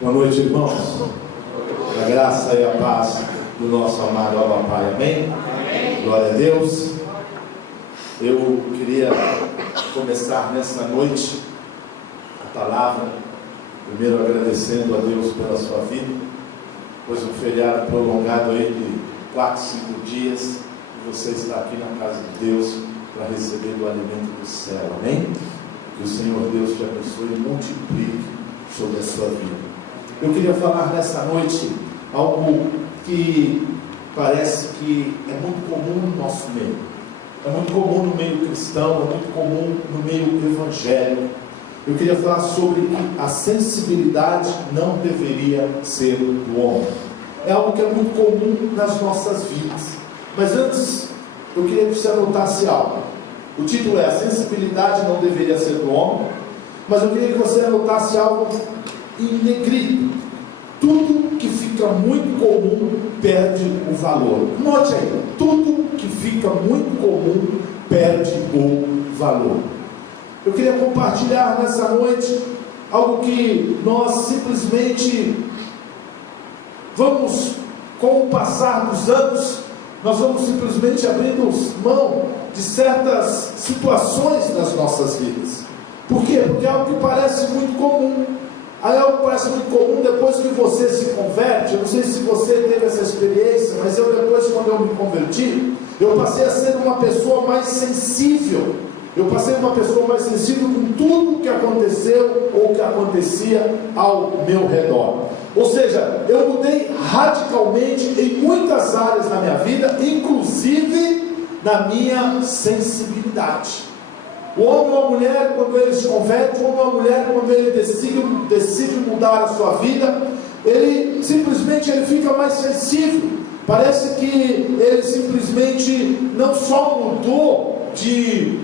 Boa noite, irmãos. A graça e a paz do nosso amado Abba Pai. Amém? Amém? Glória a Deus. Eu queria começar nessa noite a palavra, primeiro agradecendo a Deus pela sua vida, pois um feriado prolongado aí de 4, 5 dias, e você está aqui na casa de Deus para receber o alimento do céu. Amém? Que o Senhor Deus te abençoe e multiplique sobre a sua vida. Eu queria falar nessa noite algo que parece que é muito comum no nosso meio. É muito comum no meio cristão, é muito comum no meio evangélico. Eu queria falar sobre que a sensibilidade não deveria ser do homem. É algo que é muito comum nas nossas vidas. Mas antes, eu queria que você anotasse algo. O título é: a sensibilidade não deveria ser do homem. Mas eu queria que você anotasse algo em negrito. Tudo que fica muito comum perde o valor. Note aí, tudo que fica muito comum perde o valor. Eu queria compartilhar nessa noite algo que nós simplesmente vamos, com o passar dos anos, nós vamos simplesmente abrindo mão de certas situações das nossas vidas. Por quê? Porque é algo que parece muito comum. Aí é algo que parece muito comum depois que você se converte. Eu não sei se você teve essa experiência, mas eu depois, quando eu me converti, eu passei a ser uma pessoa mais sensível. Eu passei uma pessoa mais sensível com tudo que aconteceu ou que acontecia ao meu redor. Ou seja, eu mudei radicalmente em muitas áreas da minha vida, inclusive na minha sensibilidade. O homem ou a mulher, quando ele se converte, o homem ou a mulher, quando ele decide mudar a sua vida, ele simplesmente fica mais sensível. Parece que ele simplesmente não só mudou de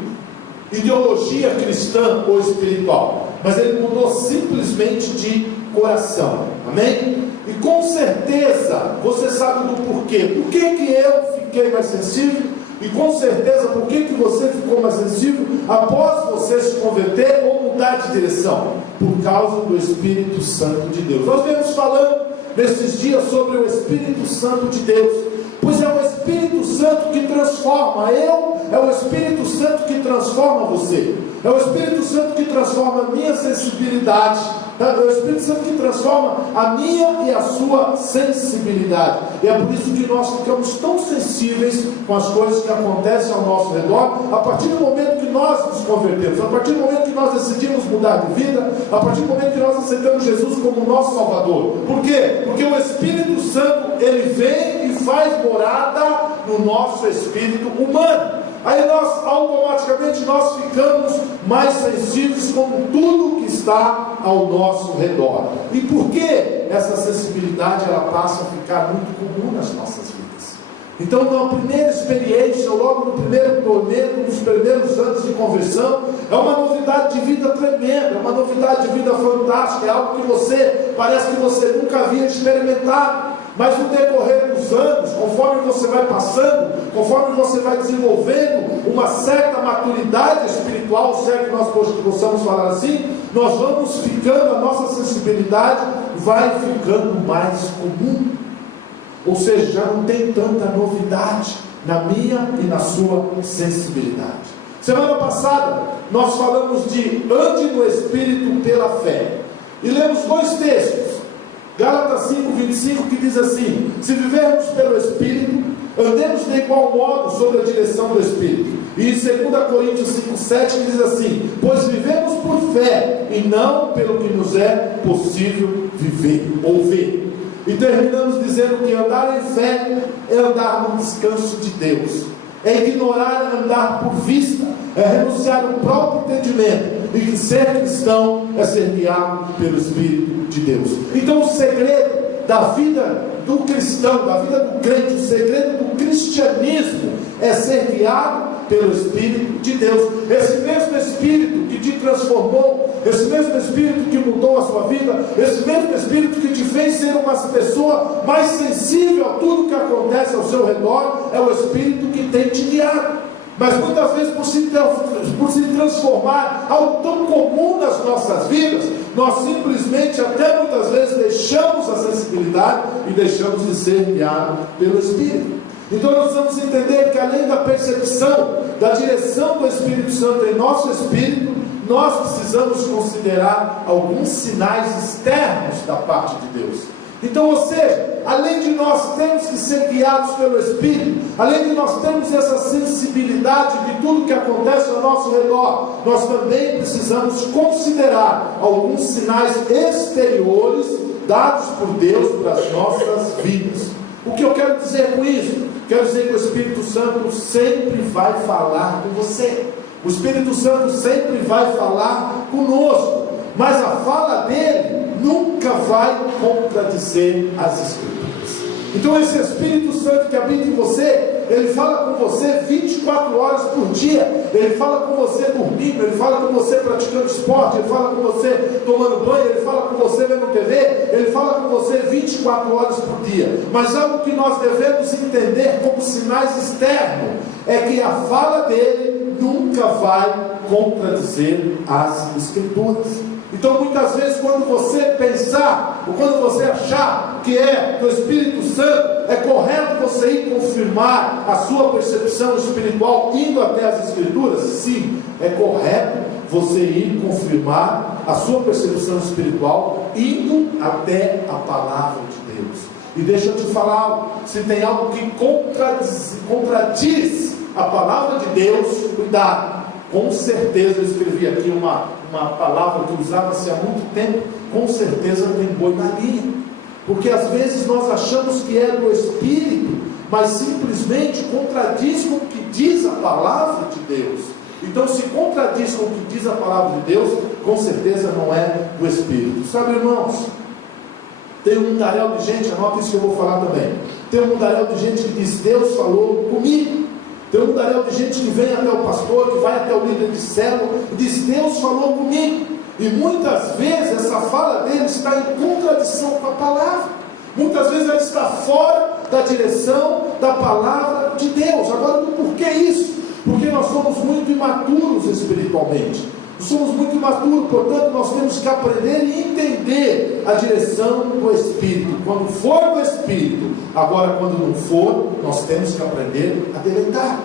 ideologia cristã ou espiritual, mas ele mudou simplesmente de coração. Amém? E com certeza você sabe do porquê. Por que eu fiquei mais sensível? E com certeza, por que você ficou mais sensível após você se converter ou mudar de direção? Por causa do Espírito Santo de Deus. Nós viemos falando nesses dias sobre o Espírito Santo de Deus, pois é o Espírito Santo que transforma. É o Espírito Santo que transforma você. É o Espírito Santo que transforma a minha sensibilidade. É o Espírito Santo que transforma a minha e a sua sensibilidade. E é por isso que nós ficamos tão sensíveis com as coisas que acontecem ao nosso redor, a partir do momento que nós nos convertemos, a partir do momento que nós decidimos mudar de vida, a partir do momento que nós aceitamos Jesus como nosso Salvador. Por quê? Porque o Espírito Santo, ele vem e faz morada no nosso espírito humano. Aí automaticamente nós ficamos mais sensíveis com tudo que está ao nosso redor. E por que essa sensibilidade ela passa a ficar muito comum nas nossas vidas? Então, na primeira experiência, logo no primeiro momento, nos primeiros anos de conversão, é uma novidade de vida tremenda, é uma novidade de vida fantástica, é algo que parece que você nunca havia experimentado. Mas no decorrer dos anos, conforme você vai passando, conforme você vai desenvolvendo uma certa maturidade espiritual, se é que nós possamos falar assim, nós vamos ficando, a nossa sensibilidade vai ficando mais comum. Ou seja, já não tem tanta novidade na minha e na sua sensibilidade. Semana passada, nós falamos de ande no Espírito pela fé. E lemos 2 textos. Gálatas 5:25, que diz assim: se vivermos pelo Espírito, andemos de igual modo sob a direção do Espírito. E em 2 Coríntios 5:7, que diz assim: pois vivemos por fé e não pelo que nos é possível viver ou ver. E terminamos dizendo que andar em fé é andar no descanso de Deus, é ignorar andar por vista, é renunciar ao próprio entendimento, e que ser cristão é ser guiado pelo Espírito de Deus. Então o segredo da vida do cristão, da vida do crente, o segredo do cristianismo é ser guiado pelo Espírito de Deus. Esse mesmo Espírito que te transformou, esse mesmo Espírito que mudou a sua vida, esse mesmo Espírito que te fez ser uma pessoa mais sensível a tudo que acontece ao seu redor, é o Espírito que tem te guiado. Mas muitas vezes, por se transformar algo tão comum nas nossas vidas, nós simplesmente, até muitas vezes, deixamos a sensibilidade e deixamos de ser guiados pelo Espírito. Então nós precisamos entender que, além da percepção, da direção do Espírito Santo em nosso espírito, nós precisamos considerar alguns sinais externos da parte de Deus. Então, ou seja, além de nós termos que ser guiados pelo Espírito, além de nós termos essa sensibilidade de tudo que acontece ao nosso redor, nós também precisamos considerar alguns sinais exteriores dados por Deus para as nossas vidas. O que eu quero dizer com isso? Quero dizer que o Espírito Santo sempre vai falar com você. O Espírito Santo sempre vai falar conosco, mas a fala dele nunca vai contradizer as Escrituras. Então esse Espírito Santo que habita em você, ele fala com você 24 horas por dia. Ele fala com você dormindo, ele fala com você praticando esporte, ele fala com você tomando banho, ele fala com você vendo TV, ele fala com você 24 horas por dia. Mas algo que nós devemos entender como sinais externos é que a fala dele nunca vai contradizer as Escrituras. Então muitas vezes, quando você pensar, ou quando você achar que é do Espírito Santo, é correto você ir confirmar a sua percepção espiritual indo até as Escrituras? Sim, é correto você ir confirmar a sua percepção espiritual indo até a palavra de Deus. E deixa eu te falar algo: se tem algo que contradiz a palavra de Deus, cuidado. Com certeza, eu escrevi aqui uma palavra que usava-se há muito tempo, com certeza tem boi na linha, porque às vezes nós achamos que é do Espírito, mas simplesmente contradiz com o que diz a palavra de Deus. Então, se contradiz com o que diz a palavra de Deus, com certeza não é do Espírito. Sabe, irmãos, tem um mundaréu de gente, anota isso que eu vou falar também, tem um mundaréu de gente que diz: Deus falou comigo. Tem um mundaréu de gente que vem até o pastor, que vai até o líder de célula e diz: Deus falou comigo. E muitas vezes essa fala dele está em contradição com a palavra. Muitas vezes ela está fora da direção da palavra de Deus. Agora, por que isso? Porque nós somos muito imaturos espiritualmente. Nós somos muito imaturos, portanto nós temos que aprender e entender a direção do Espírito. Quando for do Espírito, agora quando não for, nós temos que aprender a deleitar.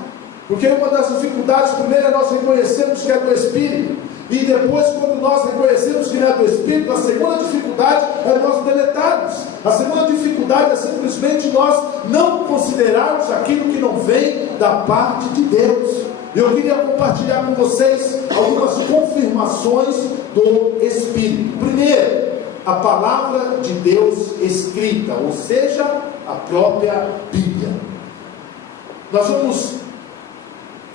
Porque uma das dificuldades, primeiro, é nós reconhecermos que é do Espírito. E depois, quando nós reconhecemos que não é do Espírito, a segunda dificuldade é nós deletarmos. A segunda dificuldade é simplesmente nós não considerarmos aquilo que não vem da parte de Deus. Eu queria compartilhar com vocês algumas confirmações do Espírito. Primeiro, a palavra de Deus escrita, ou seja, a própria Bíblia. Nós vamos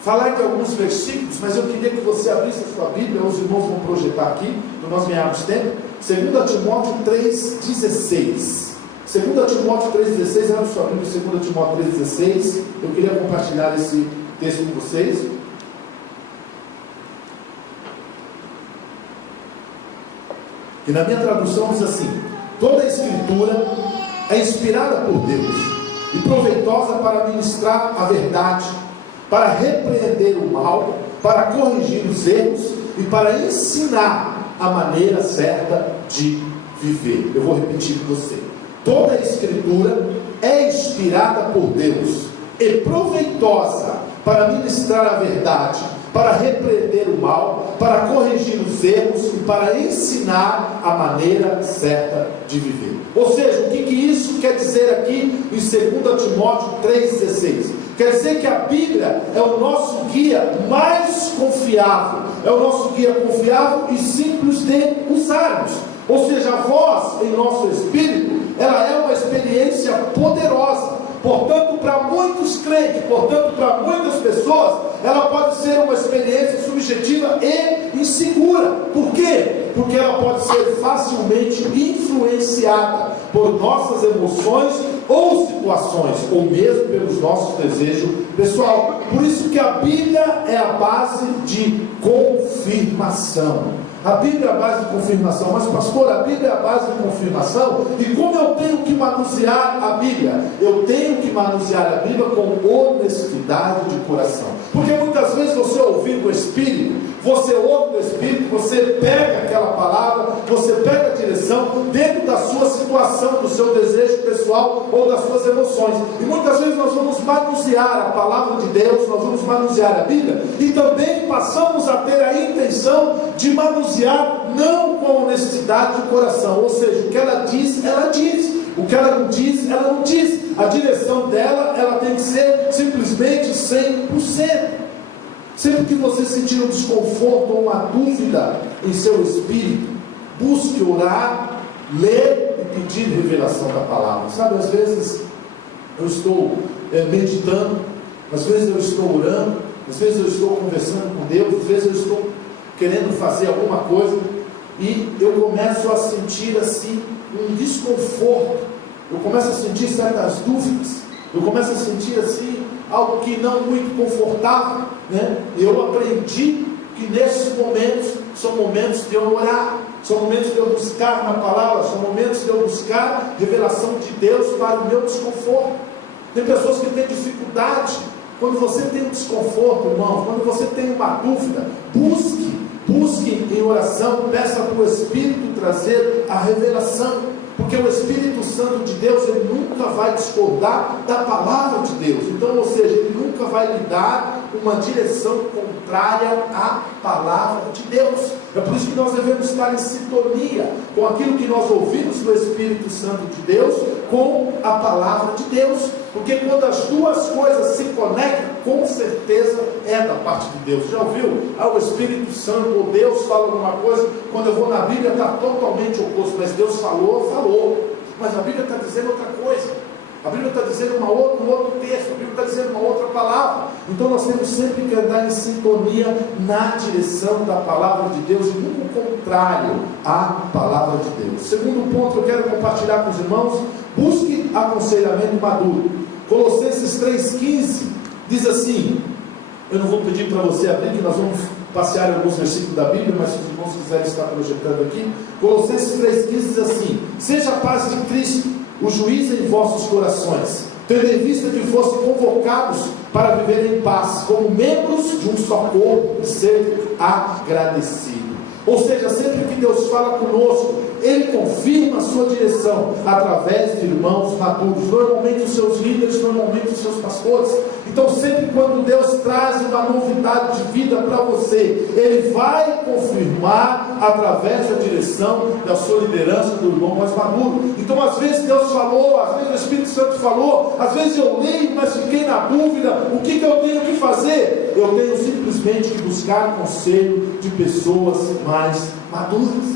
falar de alguns versículos, mas eu queria que você abrisse a sua Bíblia. Os irmãos vão projetar aqui, para nós ganharmos tempo. 2 Timóteo 3,16. 2 Timóteo 3,16, abre sua Bíblia, 2 Timóteo 3,16. Eu queria compartilhar esse texto com vocês. Que na minha tradução diz assim: toda a Escritura é inspirada por Deus e proveitosa para ministrar a verdade, para repreender o mal, para corrigir os erros e para ensinar a maneira certa de viver. Eu vou repetir com você: toda a Escritura é inspirada por Deus e proveitosa para ministrar a verdade, para repreender o mal, para corrigir os erros e para ensinar a maneira certa de viver. Ou seja, o que isso quer dizer aqui em 2 Timóteo 3,16? Quer dizer que a Bíblia é o nosso guia mais confiável, é o nosso guia confiável e simples de usarmos. Ou seja, a voz em nosso espírito, ela é uma experiência poderosa. Portanto, para muitos crentes, portanto, para muitas pessoas, ela pode ser uma experiência subjetiva e insegura. Por quê? Porque ela pode ser facilmente influenciada por nossas emoções ou situações, ou mesmo pelos nossos desejos pessoais. Por isso que a Bíblia é a base de confirmação. A Bíblia é a base de confirmação. Mas pastor, a Bíblia é a base de confirmação. E como eu tenho que manusear a Bíblia? Eu tenho que manusear a Bíblia com honestidade de coração. Porque muitas vezes você ouvir do Espírito, você ouve do Espírito, você pega aquela palavra, você pega a direção dentro da sua situação, do seu desejo pessoal ou das suas emoções. E muitas vezes nós vamos manusear a palavra de Deus, nós vamos manusear a Bíblia e também passamos a ter a intenção de manusear não com honestidade de coração. Ou seja, o que ela diz, ela diz. O que ela não diz, ela não diz. A direção dela, ela tem que ser simplesmente 100%. Sempre que você sentir um desconforto ou uma dúvida em seu espírito, busque orar, ler e pedir revelação da palavra. Sabe, às vezes eu estou meditando, às vezes eu estou orando, às vezes eu estou conversando com Deus, às vezes eu estou querendo fazer alguma coisa e eu começo a sentir assim um desconforto, eu começo a sentir certas dúvidas, eu começo a sentir assim algo que não muito confortável, né? Eu aprendi que nesses momentos são momentos de eu orar, são momentos de eu buscar na palavra, são momentos de eu buscar revelação de Deus para o meu desconforto. Tem pessoas que têm dificuldade. Quando você tem um desconforto, irmão, quando você tem uma dúvida, busque em oração, peça para o Espírito trazer a revelação. Porque o Espírito Santo de Deus, ele nunca vai discordar da palavra de Deus. Então, ou seja, ele nunca vai lhe dar uma direção contrária à palavra de Deus. É por isso que nós devemos estar em sintonia com aquilo que nós ouvimos do Espírito Santo de Deus, com a palavra de Deus. Porque quando as duas coisas se conectam, com certeza é da parte de Deus. Já ouviu? O Espírito Santo ou Deus fala alguma coisa, quando eu vou na Bíblia está totalmente oposto, mas Deus falou, mas a Bíblia está dizendo outra coisa. A Bíblia está dizendo um outro texto, a Bíblia está dizendo uma outra palavra. Então nós temos sempre que andar em sintonia na direção da palavra de Deus e nunca o contrário à palavra de Deus. Segundo ponto que eu quero compartilhar com os irmãos: busque aconselhamento maduro. Colossenses 3,15 diz assim, eu não vou pedir para você abrir, que nós vamos passear em alguns versículos da Bíblia, mas se os irmãos quiserem estar projetando aqui, Colossenses 3,15 diz assim: seja a paz de Cristo o juiz em vossos corações, tendo em vista que fossem convocados para viver em paz, como membros de um só corpo, e ser agradecidos. Ou seja, sempre que Deus fala conosco, Ele confirma a sua direção através de irmãos maduros, normalmente os seus líderes, normalmente os seus pastores. Então sempre quando Deus traz uma novidade de vida para você, Ele vai confirmar através da direção da sua liderança, do irmão mais maduro. Então às vezes Deus falou, às vezes o Espírito Santo falou, às vezes eu leio, mas fiquei na dúvida, o que eu tenho que fazer? Eu tenho simplesmente que buscar conselho de pessoas mais maduras.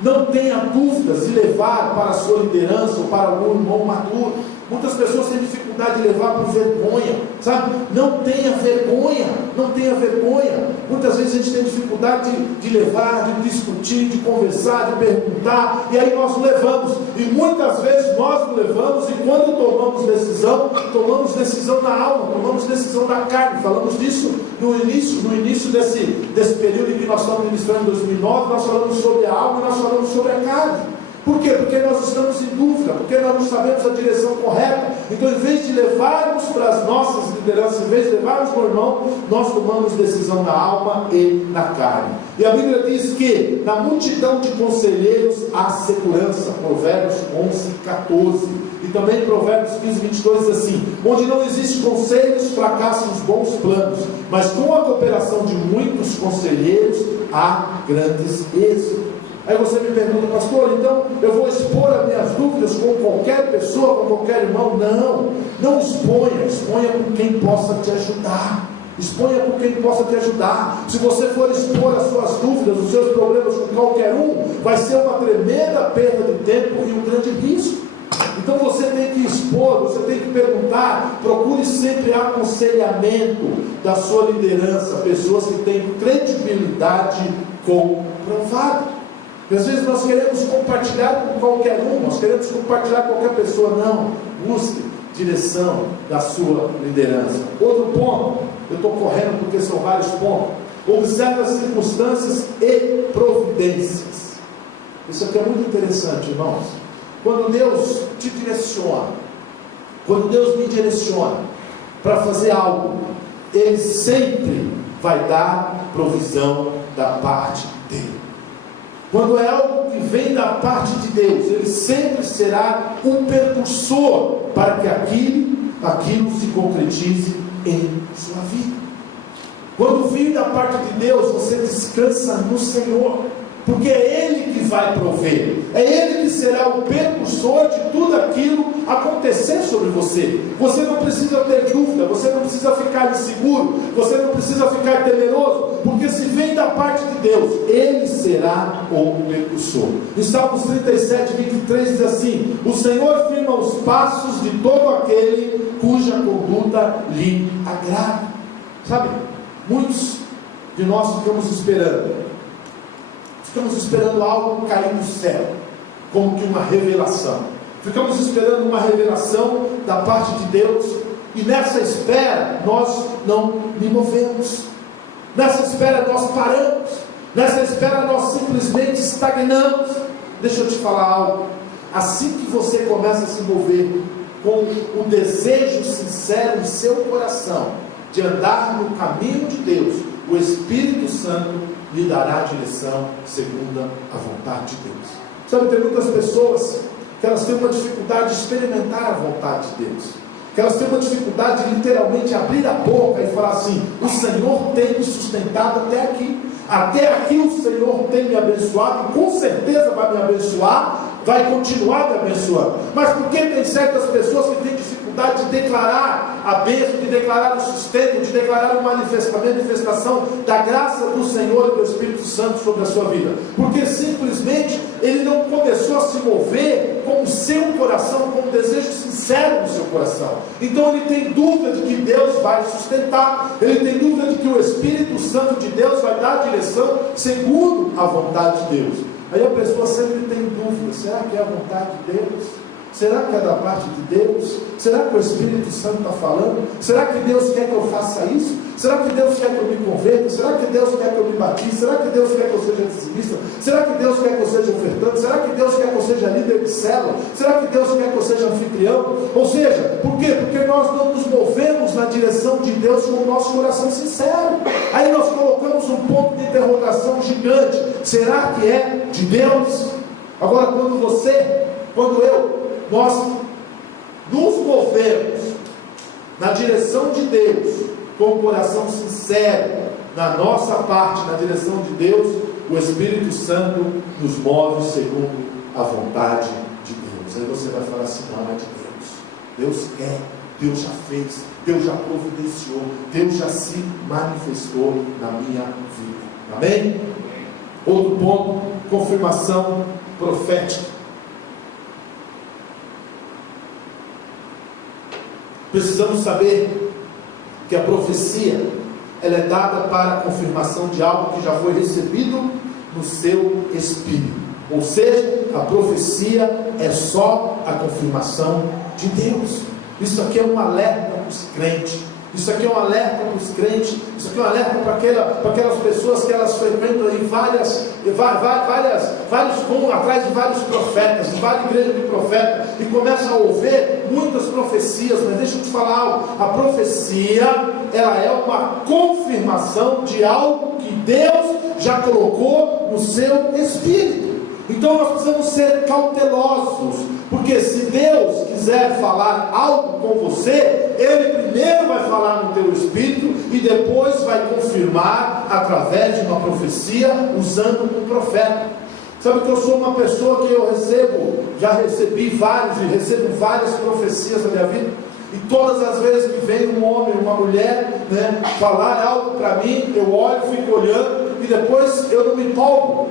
Não tenha dúvidas de levar para a sua liderança ou para algum irmão maduro. Muitas pessoas têm dificuldade de levar por vergonha, sabe? Não tenha vergonha, não tenha vergonha. Muitas vezes a gente tem dificuldade de levar, de discutir, de conversar, de perguntar, e aí nós levamos, e muitas vezes nós levamos, e quando tomamos decisão na alma, tomamos decisão na carne. Falamos disso no início desse período em que nós estamos ministrando em 2009, nós falamos sobre a alma e nós falamos sobre a carne. Por quê? Porque nós estamos em dúvida, porque nós não sabemos a direção correta. Então, em vez de levarmos para as nossas lideranças, em vez de levarmos para o irmão, nós tomamos decisão na alma e na carne. E a Bíblia diz que na multidão de conselheiros há segurança. Provérbios 11:14. E também Provérbios 15:22 diz assim: onde não existe conselhos, fracassam os bons planos, mas com a cooperação de muitos conselheiros há grandes êxitos. Aí você me pergunta: pastor, então eu vou expor as minhas dúvidas com qualquer pessoa, com qualquer irmão? Não exponha com quem possa te ajudar. Exponha com quem possa te ajudar. Se você for expor as suas dúvidas, os seus problemas com qualquer um, vai ser uma tremenda perda de tempo e um grande risco. Então você tem que expor, você tem que perguntar. Procure sempre aconselhamento da sua liderança, pessoas que têm credibilidade comprovada. E às vezes nós queremos compartilhar com qualquer um, nós queremos compartilhar com qualquer pessoa. Não, busque direção da sua liderança. Outro ponto, eu estou correndo porque são vários pontos. observe as circunstâncias e providências. Isso aqui é muito interessante, irmãos. Quando Deus te direciona, quando Deus me direciona para fazer algo, Ele sempre vai dar provisão da parte dele. Quando é algo que vem da parte de Deus, Ele sempre será um precursor para que aquilo se concretize em sua vida. Quando vem da parte de Deus, você descansa no Senhor, porque é Ele que vai prover, é Ele que será o precursor de tudo aquilo acontecer sobre você. Você não precisa ter dúvida, você não precisa ficar inseguro, você não precisa ficar temeroso, porque se vem da parte de Deus, Ele será o precursor. Em Salmos 37, 23 diz assim: o Senhor firma os passos de todo aquele cuja conduta lhe agrada. Sabe, muitos de nós ficamos esperando algo cair do céu, como que uma revelação. Ficamos esperando uma revelação da parte de Deus, e nessa espera nós não nos movemos, nessa espera nós paramos, nessa espera nós simplesmente estagnamos. Deixa eu te falar algo: assim que você começa a se mover com o desejo sincero em seu coração de andar no caminho de Deus, o Espírito Santo lhe dará a direção segundo a vontade de Deus. Sabe, tem muitas pessoas que elas têm uma dificuldade de experimentar a vontade de Deus, que elas têm uma dificuldade de literalmente abrir a boca e falar assim: o Senhor tem me sustentado até aqui o Senhor tem me abençoado, e com certeza vai me abençoar, vai continuar me abençoando. Mas por que tem certas pessoas que têm dificuldade de declarar a bênção, de declarar o sustento, de declarar a manifestação da graça do Senhor e do Espírito Santo sobre a sua vida? Porque simplesmente ele não começou a se mover com o seu coração, com um desejo sincero no seu coração. Então ele tem dúvida de que Deus vai sustentar, ele tem dúvida de que o Espírito Santo de Deus vai dar a direção segundo a vontade de Deus. Aí a pessoa sempre tem dúvida: será que é a vontade de Deus? Será que é da parte de Deus? Será que o Espírito Santo está falando? Será que Deus quer que eu faça isso? Será que Deus quer que eu me converta? Será que Deus quer que eu me batize? Será que Deus quer que eu seja dizimista? Será que Deus quer que eu seja ofertante? Será que Deus quer que eu seja líder de célula? Será que Deus quer que eu seja anfitrião? Ou seja, por quê? Porque nós não nos movemos na direção de Deus com o nosso coração sincero. Aí nós colocamos um ponto de interrogação gigante: será que é de Deus? Agora, quando nós nos movemos na direção de Deus com o coração sincero, na nossa parte, na direção de Deus, o Espírito Santo nos move segundo a vontade de Deus. Aí você vai falar assim: não, é de Deus, Deus quer, Deus já fez, Deus já providenciou, Deus já se manifestou na minha vida. Amém? Outro ponto: confirmação profética. Precisamos saber que a profecia, ela é dada para a confirmação de algo que já foi recebido no seu espírito. Ou seja, a profecia é só a confirmação de Deus. Isso aqui é um alerta para os crentes. Isso aqui é um alerta para os crentes. Isso aqui é um alerta para aquelas pessoas que elas frequentam aí vão atrás de vários profetas, de várias igrejas de profetas, e começam a ouvir muitas profecias. Mas deixa eu te falar algo: a profecia, ela é uma confirmação de algo que Deus já colocou no seu espírito. Então nós precisamos ser cautelosos, porque se Deus quiser falar algo com você, Ele primeiro vai falar no teu espírito e depois vai confirmar através de uma profecia, usando um profeta. Sabe que eu sou uma pessoa que já recebi recebo várias profecias na minha vida, e todas as vezes que vem um homem, uma mulher, falar algo para mim, eu olho, fico olhando, e depois eu não me empolgo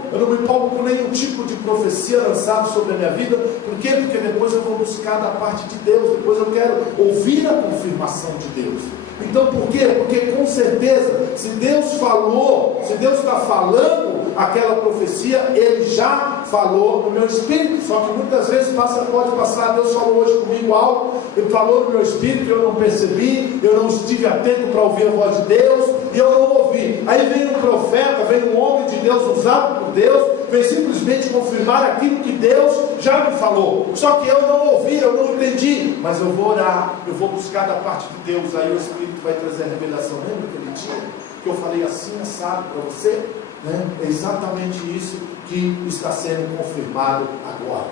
com nenhum tipo de profecia lançada sobre a minha vida. Por quê? Porque depois eu vou buscar da parte de Deus, depois eu quero ouvir a confirmação de Deus. Então por quê? Porque com certeza, se Deus falou, se Deus está falando aquela profecia, Ele já falou no meu espírito. Só que muitas vezes pode passar: Deus falou hoje comigo algo, Ele falou no meu espírito, eu não percebi, eu não estive atento para ouvir a voz de Deus, e eu não ouvi. Aí vem um profeta, vem um homem de Deus usado por Deus, vem simplesmente confirmar aquilo que Deus já me falou. Só que eu não ouvi, eu não entendi, mas eu vou orar, eu vou buscar da parte de Deus. Aí o Espírito vai trazer a revelação. Lembra aquele dia que eu falei assim, assado para você? Né? É exatamente isso que está sendo confirmado agora,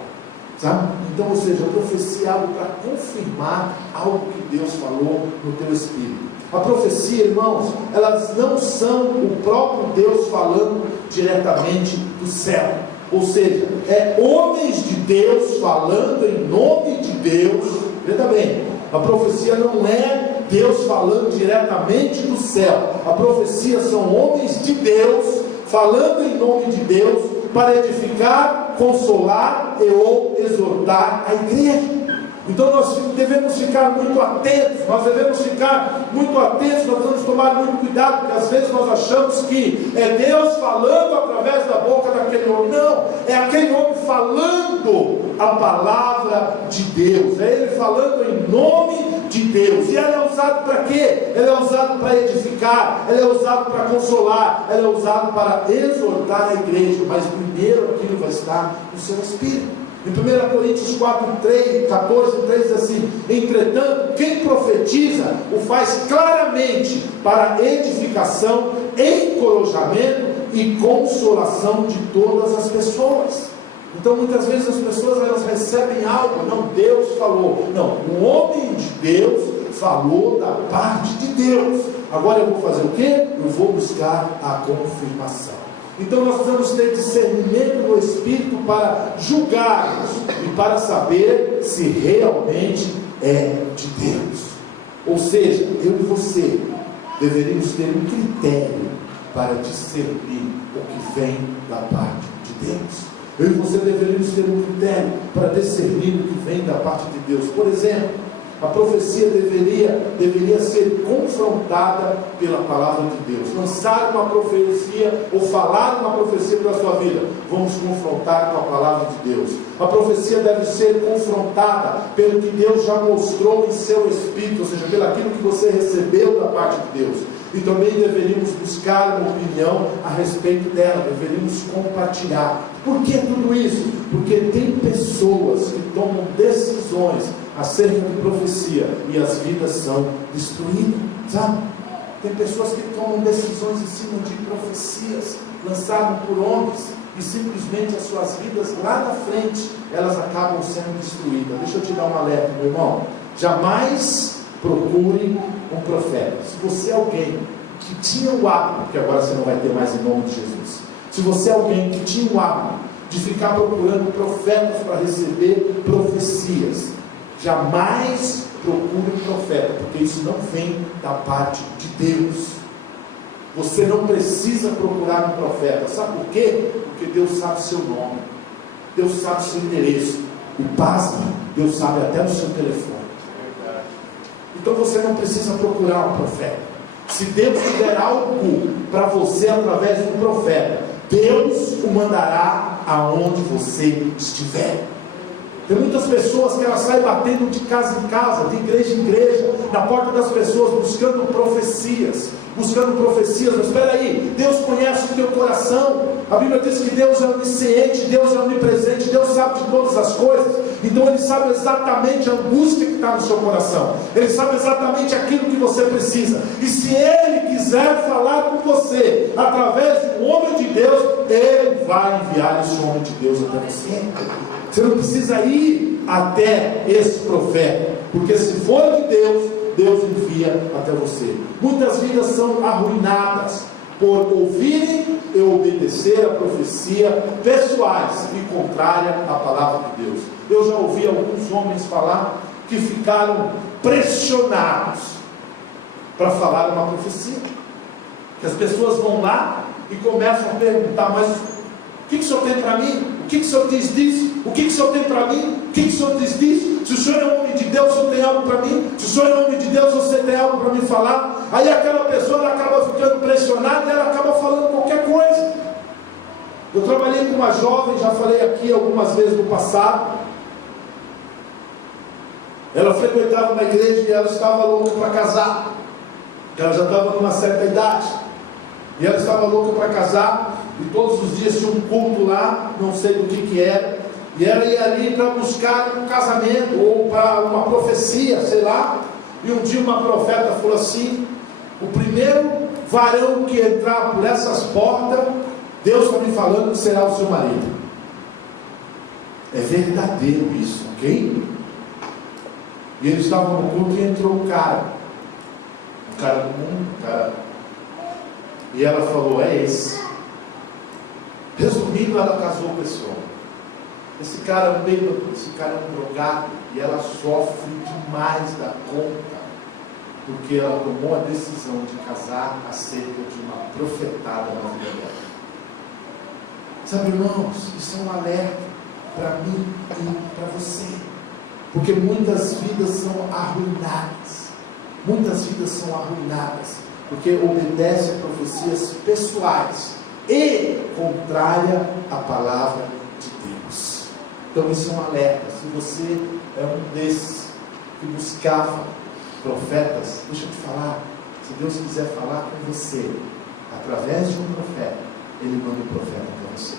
sabe? Então, ou seja, a profecia é algo para confirmar algo que Deus falou no teu espírito. A profecia, irmãos, elas não são o próprio Deus falando diretamente do céu, ou seja, é homens de Deus falando em nome de Deus. Veja bem, a profecia não é Deus falando diretamente do céu. A profecia são homens de Deus falando em nome de Deus para edificar, consolar e ou exortar a igreja. Então nós devemos ficar muito atentos, nós devemos tomar muito cuidado, porque às vezes nós achamos que é Deus falando através da boca daquele homem. Não, é aquele homem falando a palavra de Deus, é ele falando em nome de Deus. E ele é usado para quê? Ele é usado para edificar, ele é usado para consolar, ele é usado para exortar a igreja, mas primeiro aquilo vai estar no seu espírito. Em 1 Coríntios 14, 3 diz assim: entretanto, quem profetiza o faz claramente para edificação, encorajamento e consolação de todas as pessoas. Então muitas vezes as pessoas elas recebem algo, não, Deus falou, não, o homem de Deus falou da parte de Deus. Agora eu vou fazer o quê? Eu vou buscar a confirmação. Então nós precisamos ter discernimento no Espírito para julgarmos e para saber se realmente é de Deus. Ou seja, eu e você deveríamos ter um critério para discernir o que vem da parte de Deus. Eu e você deveríamos ter um critério para discernir o que vem da parte de Deus. Por exemplo, a profecia deveria ser confrontada pela palavra de Deus. Lançar uma profecia ou falar uma profecia para a sua vida, vamos confrontar com a palavra de Deus. A profecia deve ser confrontada pelo que Deus já mostrou em seu espírito, ou seja, pelo aquilo que você recebeu da parte de Deus. E também deveríamos buscar uma opinião a respeito dela, deveríamos compartilhar. Por que tudo isso? Porque tem pessoas que tomam decisões acerca de profecia e as vidas são destruídas, sabe? Tem pessoas que tomam decisões em cima de profecias lançadas por homens e simplesmente as suas vidas lá na frente elas acabam sendo destruídas. Deixa eu te dar um alerta, meu irmão. Jamais procure um profeta. Se você é alguém que tinha o hábito, que agora você não vai ter mais em nome de Jesus, se você é alguém que tinha o hábito de ficar procurando profetas para receber profecias, jamais procure um profeta, porque isso não vem da parte de Deus. Você não precisa procurar um profeta. Sabe por quê? Porque Deus sabe o seu nome, Deus sabe o seu endereço, e pasme, Deus sabe até o seu telefone. Então você não precisa procurar um profeta. Se Deus fizer algo para você através de um profeta, Deus o mandará aonde você estiver. Tem muitas pessoas que elas saem batendo de casa em casa, de igreja em igreja, na porta das pessoas, buscando profecias, mas espera aí, Deus conhece o teu coração. A Bíblia diz que Deus é onisciente, Deus é onipresente, Deus sabe de todas as coisas. Então Ele sabe exatamente a angústia que está no seu coração, Ele sabe exatamente aquilo que você precisa, e se Ele quiser falar com você, através de um homem de Deus, Ele vai enviar esse homem de Deus até você. Você não precisa ir até esse profeta, porque se for de Deus, Deus envia até você. Muitas vidas são arruinadas por ouvirem e obedecer a profecia pessoais e contrária à palavra de Deus. Eu já ouvi alguns homens falar que ficaram pressionados para falar uma profecia, que as pessoas vão lá e começam a perguntar: mas o que o senhor tem para mim? O que o senhor diz disso? O que o senhor tem para mim? O que o senhor diz disso? Se o senhor é homem de Deus, o senhor tem algo para mim? Se o senhor é homem de Deus, você tem algo para me falar? Aí aquela pessoa ela acaba ficando pressionada e ela acaba falando qualquer coisa. Eu trabalhei com uma jovem, já falei aqui algumas vezes no passado. Ela frequentava uma igreja e ela estava louca para casar. Ela já estava numa certa idade. E ela estava louca para casar, e todos os dias tinha um culto lá, não sei do que era, e ela ia ali para buscar um casamento, ou para uma profecia, sei lá. E um dia uma profeta falou assim: o primeiro varão que entrar por essas portas, Deus está me falando que será o seu marido. É verdadeiro isso, ok? E eles estavam no culto e entrou um cara comum, e ela falou: é esse. Resumindo, ela casou com esse homem. Esse cara é um bêbado, esse cara é um drogado, e ela sofre demais da conta, porque ela tomou a decisão de casar acerca de uma profetada na vida dela. Sabe, irmãos, isso é um alerta para mim e para você, porque muitas vidas são arruinadas, porque obedecem a profecias pessoais e contrária à palavra de Deus. Então isso é um alerta. Se você é um desses que buscava profetas, deixa eu te falar, se Deus quiser falar com você através de um profeta, Ele manda o profeta para você.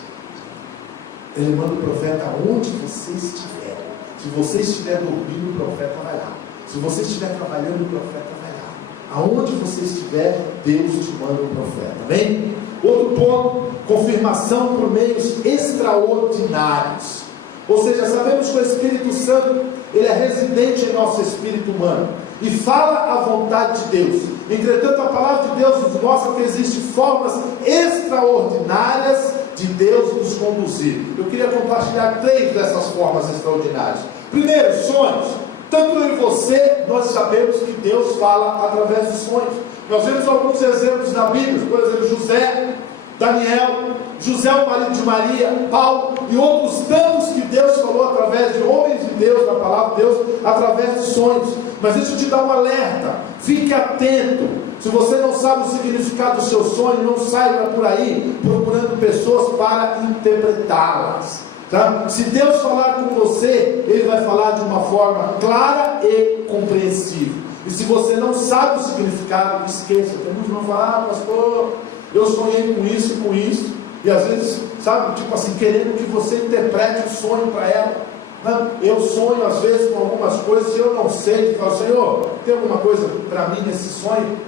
Ele manda o profeta onde você estiver. Se você estiver dormindo, o profeta vai lá. Se você estiver trabalhando, o profeta vai lá. Aonde você estiver, Deus te manda um profeta. Amém? Outro ponto: confirmação por meios extraordinários. Ou seja, sabemos que o Espírito Santo, ele é residente em nosso espírito humano e fala a vontade de Deus. Entretanto, a palavra de Deus nos mostra que existem formas extraordinárias de Deus nos conduzir. Eu queria compartilhar 3 dessas formas extraordinárias. Primeiro, sonhos. Tanto eu e você, nós sabemos que Deus fala através de sonhos. Nós vemos alguns exemplos na Bíblia, por exemplo, José, Daniel, José, o marido de Maria, Paulo e outros tantos que Deus falou através de homens de Deus, da palavra de Deus, através de sonhos. Mas deixa eu te dar um alerta: fique atento. Se você não sabe o significado do seu sonho, não saia por aí procurando pessoas para interpretá-las. Tá? Se Deus falar com você, Ele vai falar de uma forma clara e compreensível. E se você não sabe o significado, esqueça. Tem muitos que vão falar: pastor, eu sonhei com isso e com isso. E às vezes, sabe, tipo assim, querendo que você interprete o sonho para ela. Não, eu sonho às vezes com algumas coisas e eu não sei. Eu falo: Senhor, tem alguma coisa para mim nesse sonho?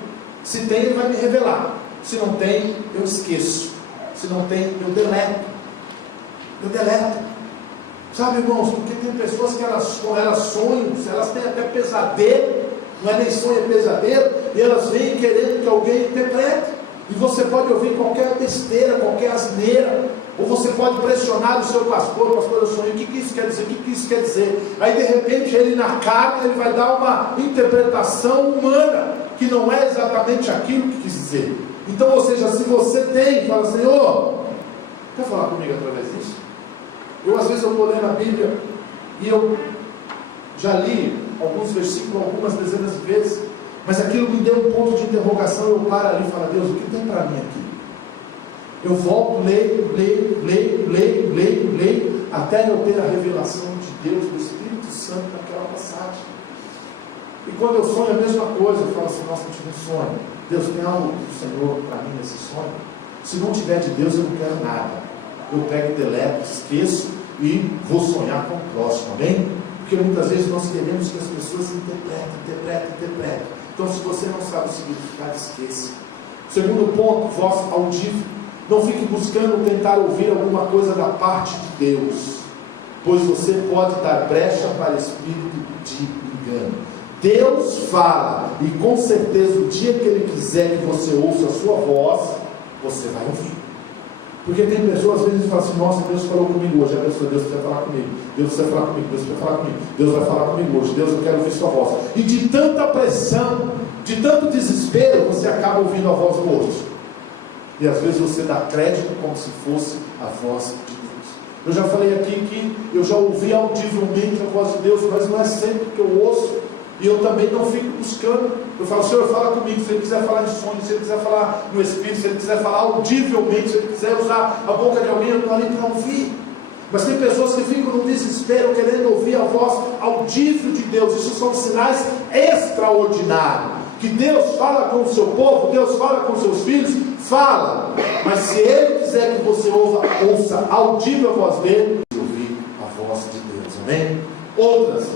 Se tem, Ele vai me revelar. Se não tem, eu esqueço. Se não tem, eu deleto. Sabe, irmãos, porque tem pessoas que elas sonham, elas têm até pesadelo, não é nem sonho, é pesadelo, e elas vêm querendo que alguém interprete. E você pode ouvir qualquer besteira, qualquer asneira, ou você pode pressionar o seu pastor: pastor, eu sonhei, o que isso quer dizer? O que isso quer dizer? Aí de repente ele, na carne, ele vai dar uma interpretação humana, que não é exatamente aquilo que quis dizer. Então, ou seja, se você tem, fala: Senhor, quer falar comigo através disso? Às vezes eu estou lendo a Bíblia e eu já li alguns versículos algumas dezenas de vezes, mas aquilo me deu um ponto de interrogação. Eu paro ali e falo: Deus, o que tem para mim aqui? Eu volto, leio, até eu ter a revelação de Deus, do Espírito Santo naquela passagem. E quando eu sonho a mesma coisa, eu falo assim: nossa, eu tive um sonho. Deus, tem algo do Senhor para mim nesse sonho? Se não tiver de Deus, eu não quero nada. Eu pego, deleto, esqueço e vou sonhar com o próximo. Amém? Porque muitas vezes nós queremos que as pessoas interpretem. Então, se você não sabe o significado, esqueça. Segundo ponto, voz audível. Não fique buscando tentar ouvir alguma coisa da parte de Deus, pois você pode dar brecha para espírito de engano. Deus fala, e com certeza o dia que Ele quiser que você ouça a sua voz, você vai ouvir. Porque tem pessoas às vezes falam assim: nossa, Deus falou comigo hoje. A pessoa: Deus vai falar comigo, Deus vai falar comigo, Deus vai falar comigo, Deus vai falar comigo hoje, Deus, eu quero ouvir sua voz. E de tanta pressão, de tanto desespero, você acaba ouvindo a voz do outro. E às vezes você dá crédito como se fosse a voz de Deus. Eu já falei aqui que eu já ouvi audivelmente a voz de Deus, mas não é sempre que eu ouço. E eu também não fico buscando. Eu falo: Senhor, fala comigo. Se Ele quiser falar em sonho, se Ele quiser falar no Espírito, se Ele quiser falar audivelmente, se Ele quiser usar a boca de alguém, eu estou ali para ouvir. Mas tem pessoas que ficam no desespero, querendo ouvir a voz audível de Deus. Isso são sinais extraordinários. Que Deus fala com o seu povo, Deus fala com os seus filhos, fala, mas se Ele quiser que você ouça audível a voz dele, ouvir a voz de Deus, amém? Outras,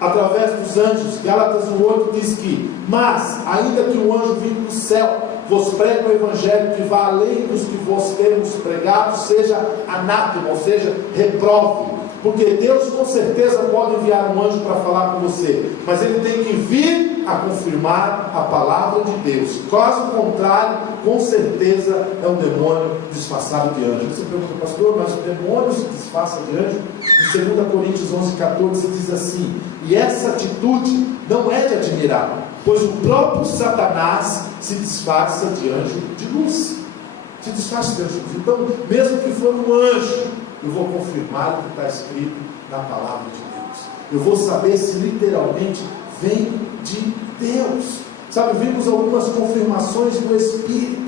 através dos anjos. Gálatas 1:8 diz que: mas, ainda que um anjo vindo do céu vos pregue o evangelho que vá além dos que vos temos pregado, seja anátema, ou seja, reprove. Porque Deus com certeza pode enviar um anjo para falar com você, mas ele tem que vir a confirmar a palavra de Deus. Caso contrário, com certeza é um demônio disfarçado de anjo. Você pergunta, pastor, mas o demônio se disfarça de anjo? Em 2 Coríntios 11:14 diz assim: e essa atitude não é de admirar, pois o próprio Satanás se disfarça de anjo de luz. Se disfarça de anjo de luz. Então, mesmo que for um anjo, eu vou confirmar o que está escrito na palavra de Deus. Eu vou saber se literalmente vem de Deus. Sabe, vimos algumas confirmações do Espírito.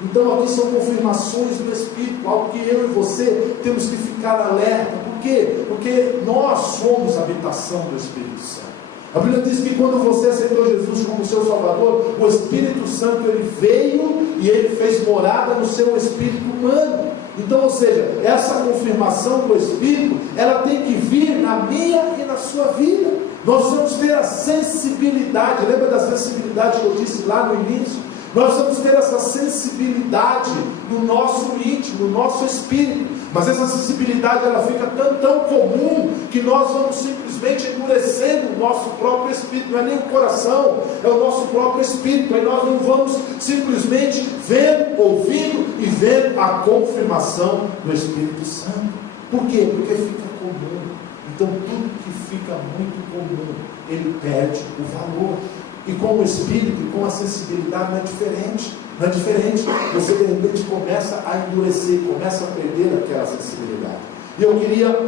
Então aqui são confirmações do Espírito, algo que eu e você temos que ficar alerta. Por quê? Porque nós somos a habitação do Espírito Santo. A Bíblia diz que quando você aceitou Jesus como seu Salvador, o Espírito Santo ele veio e ele fez morada no seu espírito humano. Então, ou seja, essa confirmação do Espírito, ela tem que vir na minha e na sua vida. Nós vamos ter a sensibilidade, lembra da sensibilidade que eu disse lá no início? Nós vamos ter essa sensibilidade no nosso íntimo, no nosso espírito. Mas essa sensibilidade ela fica tão comum que nós vamos simplesmente endurecendo o nosso próprio espírito. Não é nem o coração, é o nosso próprio espírito. Aí nós não vamos simplesmente vendo, ouvindo e vendo a confirmação do Espírito Santo. Por quê? Porque fica comum. Então tudo que fica muito comum, ele perde o valor. E com o Espírito e com a sensibilidade não é diferente. Não é diferente. Você de repente começa a endurecer, começa a perder aquela sensibilidade. E eu queria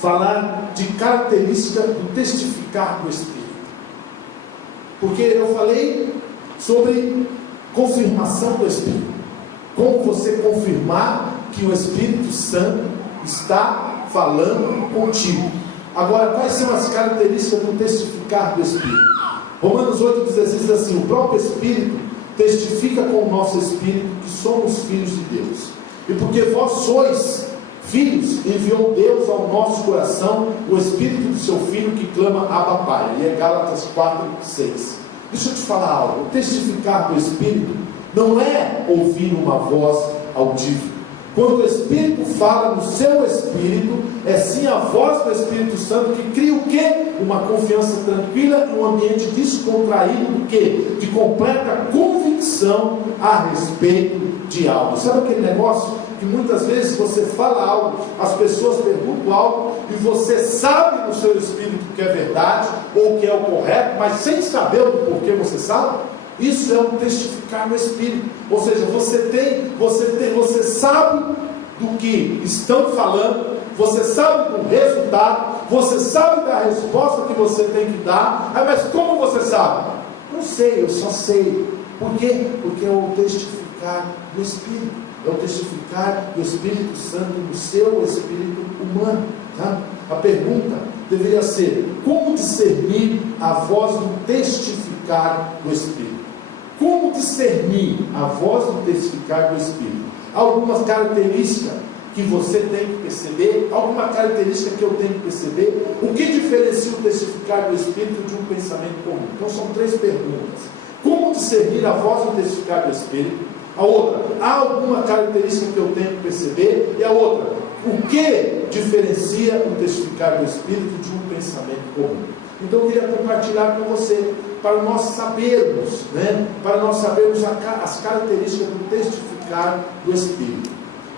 falar de característica do testificar do Espírito. Porque eu falei sobre confirmação do Espírito. Como você confirmar que o Espírito Santo está falando contigo. Agora, quais são as características do testificar do Espírito? Romanos 8,16 diz assim: o próprio Espírito testifica com o nosso Espírito que somos filhos de Deus. E porque vós sois filhos, enviou Deus ao nosso coração o Espírito do seu Filho que clama Abba Pai. E é Gálatas 4,6. Deixa eu te falar algo. O testificar do Espírito não é ouvir uma voz audível. Quando o Espírito fala no seu Espírito, é sim a voz do Espírito Santo que cria o quê? Uma confiança tranquila e um ambiente descontraído do quê? De completa convicção a respeito de algo. Sabe aquele negócio que muitas vezes você fala algo, as pessoas perguntam algo e você sabe no seu espírito que é verdade ou que é o correto, mas sem saber o porquê você sabe? Isso é um testificar no Espírito. Ou seja, você sabe do que estão falando, você sabe do resultado, você sabe da resposta que você tem que dar. Mas como você sabe? Não sei, eu só sei. Por quê? Porque é o testificar do Espírito. É o testificar do Espírito Santo no seu espírito humano. Tá? A pergunta deveria ser: como discernir a voz do testificar do Espírito? Como discernir a voz do testificar do Espírito? Há algumas características que você tem que perceber, alguma característica que eu tenho que perceber. O que diferencia o testificar do Espírito de um pensamento comum? Então são 3 perguntas. Como discernir a voz do testificar do Espírito? A outra, há alguma característica que eu tenho que perceber? E a outra, o que diferencia o testificar do Espírito de um pensamento comum? Então eu queria compartilhar com você, para nós sabermos, para nós sabermos as características do testificar do Espírito.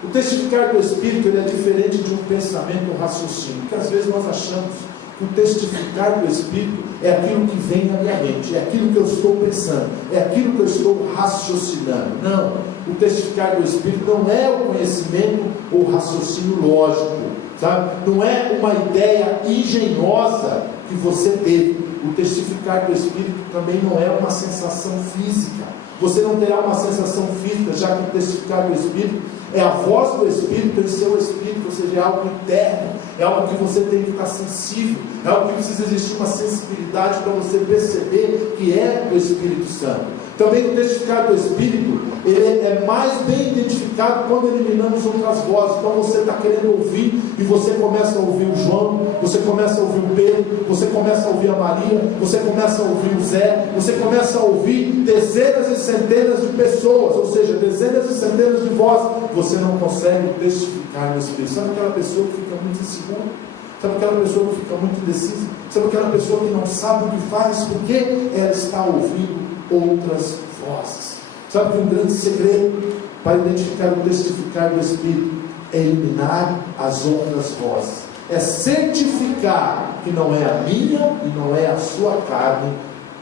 O testificar do Espírito ele é diferente de um pensamento ou raciocínio, porque às vezes nós achamos que o testificar do Espírito é aquilo que vem na minha mente, é aquilo que eu estou pensando, é aquilo que eu estou raciocinando. Não, o testificar do Espírito não é o conhecimento ou raciocínio lógico, sabe? Não é uma ideia engenhosa que você teve. O testificar do Espírito também não é uma sensação física. Você não terá uma sensação física, já que o testificar do Espírito é a voz do Espírito em seu Espírito, ou seja, é algo interno, é algo que você tem que estar sensível, é algo que precisa existir uma sensibilidade para você perceber que é o Espírito Santo. Também o testificar do Espírito, ele é mais bem identificado quando eliminamos outras vozes. Então você está querendo ouvir, e você começa a ouvir o João, você começa a ouvir o Pedro, você começa a ouvir a Maria, você começa a ouvir o Zé, você começa a ouvir dezenas e centenas de pessoas, ou seja, dezenas e centenas de vozes. Você não consegue testificar no Espírito. Sabe aquela pessoa que fica muito insegura? Sabe aquela pessoa que fica muito indecisa? Sabe aquela pessoa que não sabe o que faz porque ela está ouvindo outras vozes? Sabe que um grande segredo para identificar e testificar do Espírito é eliminar as outras vozes, é certificar que não é a minha e não é a sua carne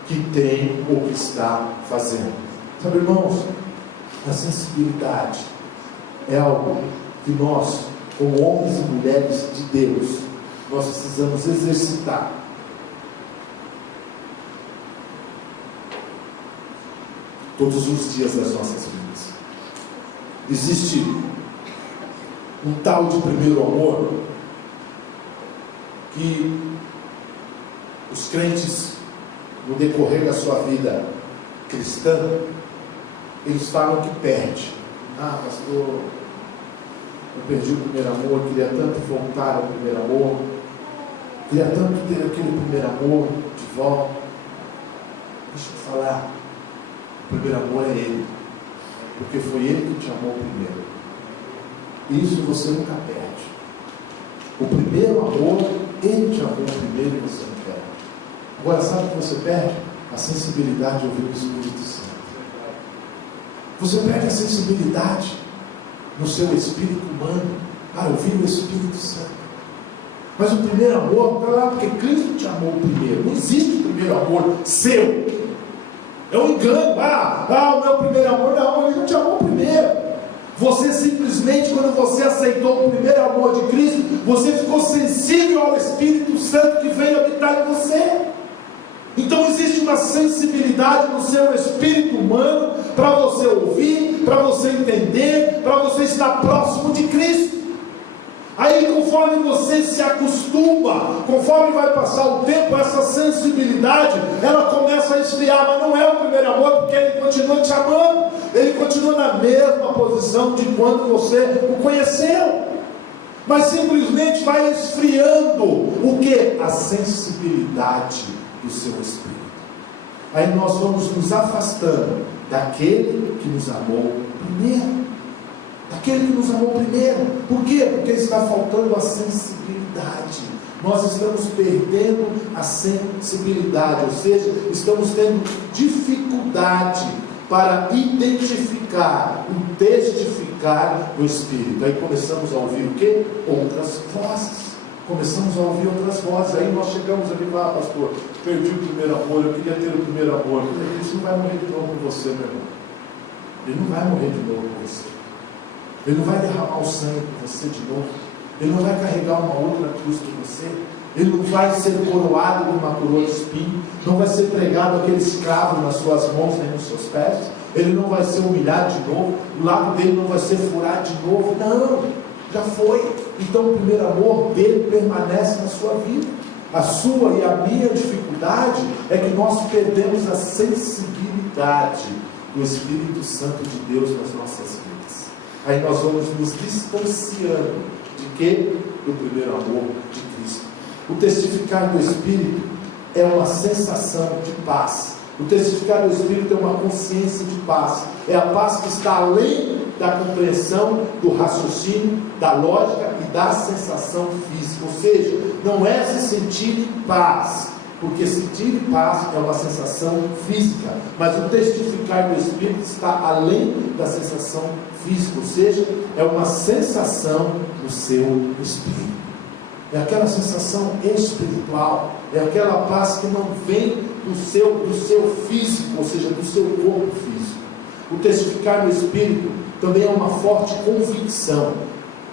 que tem ou que está fazendo. Sabe, irmãos, a sensibilidade é algo que nós, como homens e mulheres de Deus, nós precisamos exercitar. Todos os dias das nossas vidas. Existe um tal de primeiro amor que os crentes, no decorrer da sua vida cristã, eles falam que perde. Ah, pastor, eu perdi o primeiro amor, queria tanto voltar ao primeiro amor, queria tanto ter aquele primeiro amor de volta. Deixa eu falar, o primeiro amor é Ele, porque foi Ele que te amou primeiro. Isso você nunca perde. O primeiro amor, Ele te amou primeiro e você não perde. Agora, sabe o que você perde? A sensibilidade de ouvir o Espírito Santo. Você perde a sensibilidade no seu espírito humano para ouvir o Espírito Santo. Mas o primeiro amor está lá porque Cristo te amou primeiro. Não existe o primeiro amor seu. É um engano. O meu primeiro amor, não, Ele não te amou primeiro. Você simplesmente, quando você aceitou o primeiro amor de Cristo, você ficou sensível ao Espírito Santo que veio habitar em você. Então existe uma sensibilidade no seu espírito humano para você ouvir, para você entender, para você estar próximo de Cristo. Aí, conforme você se acostuma, conforme vai passar o tempo, essa sensibilidade, ela começa a esfriar. Mas não é o primeiro amor, porque Ele continua te amando, Ele continua na mesma posição de quando você o conheceu, mas simplesmente vai esfriando o que? A sensibilidade do seu espírito. Aí nós vamos nos afastando daquele que nos amou primeiro. Aquele que nos amou primeiro. Por quê? Porque está faltando a sensibilidade. Nós estamos perdendo a sensibilidade, ou seja, estamos tendo dificuldade para identificar e testificar o Espírito. Aí começamos a ouvir o quê? Outras vozes. Começamos a ouvir outras vozes. Aí nós chegamos aqui e falamos: pastor, perdi o primeiro amor, eu queria ter o primeiro amor. Ele não vai morrer de novo com você, meu irmão. Ele não vai morrer de novo com você. Ele não vai derramar o sangue por você de novo. Ele não vai carregar uma outra cruz por você. Ele não vai ser coroado com uma coroa de espinho. Não vai ser pregado aquele escravo nas suas mãos nem nos seus pés. Ele não vai ser humilhado de novo. O lado dele não vai ser furado de novo. Não, já foi. Então o primeiro amor dele permanece na sua vida. A sua e a minha dificuldade é que nós perdemos a sensibilidade do Espírito Santo de Deus nas nossas vidas. Aí nós vamos nos distanciando de quê? Do primeiro amor de Cristo. O testificar do Espírito é uma sensação de paz. O testificar do Espírito é uma consciência de paz. É a paz que está além da compreensão, do raciocínio, da lógica e da sensação física. Ou seja, não é se sentir em paz, porque sentir em paz é uma sensação física, mas o testificar do Espírito está além da sensação física, ou seja, é uma sensação do seu espírito. É aquela sensação espiritual, é aquela paz que não vem do seu físico, ou seja, do seu corpo físico. O testificar do Espírito também é uma forte convicção.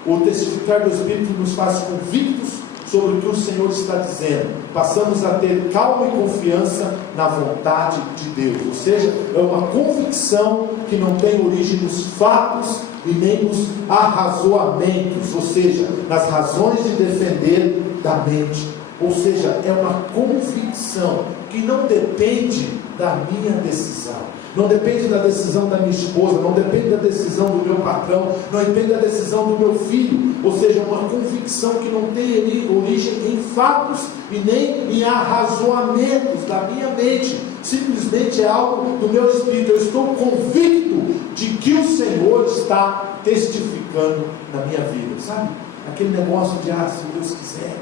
O testificar do Espírito nos faz convictos sobre o que o Senhor está dizendo. Passamos a ter calma e confiança na vontade de Deus. Ou seja, é uma convicção que não tem origem nos fatos e nem nos arrazoamentos, ou seja, nas razões de defender da mente. Ou seja, é uma convicção que não depende da minha decisão. não depende da decisão da minha esposa, não depende da decisão do meu patrão, não depende da decisão do meu filho. Ou seja, uma convicção que não tem origem em fatos e nem em arrazoamentos da minha mente. Simplesmente é algo do meu espírito. Eu estou convicto de que o Senhor está testificando na minha vida. Sabe? Aquele negócio de, se Deus quiser.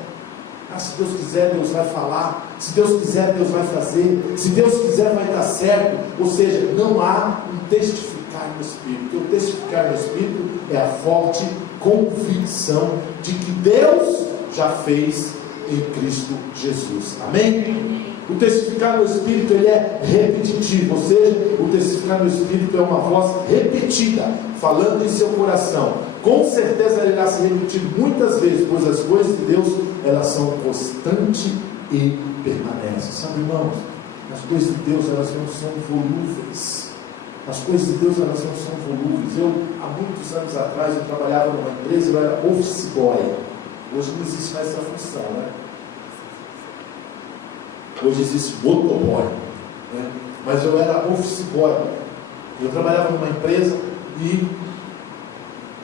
Se Deus quiser, Deus vai falar. Se Deus quiser, Deus vai fazer. Se Deus quiser, vai dar certo. Ou seja, não há um testificar no Espírito. Porque o testificar no Espírito é a forte convicção de que Deus já fez em Cristo Jesus. Amém? O testificar no Espírito, ele é repetitivo. Ou seja, o testificar no Espírito é uma voz repetida, falando em seu coração. Com certeza ele irá se repetir muitas vezes, pois as coisas de Deus, elas são constantes e permanecem. Sabe, irmãos, as coisas de Deus, elas não são volúveis. As coisas de Deus, elas não são volúveis. Há muitos anos atrás, eu trabalhava numa empresa, eu era office boy. Hoje não existe mais essa função, né? Hoje existe motoboy, né? Mas eu era office boy. Eu trabalhava numa empresa e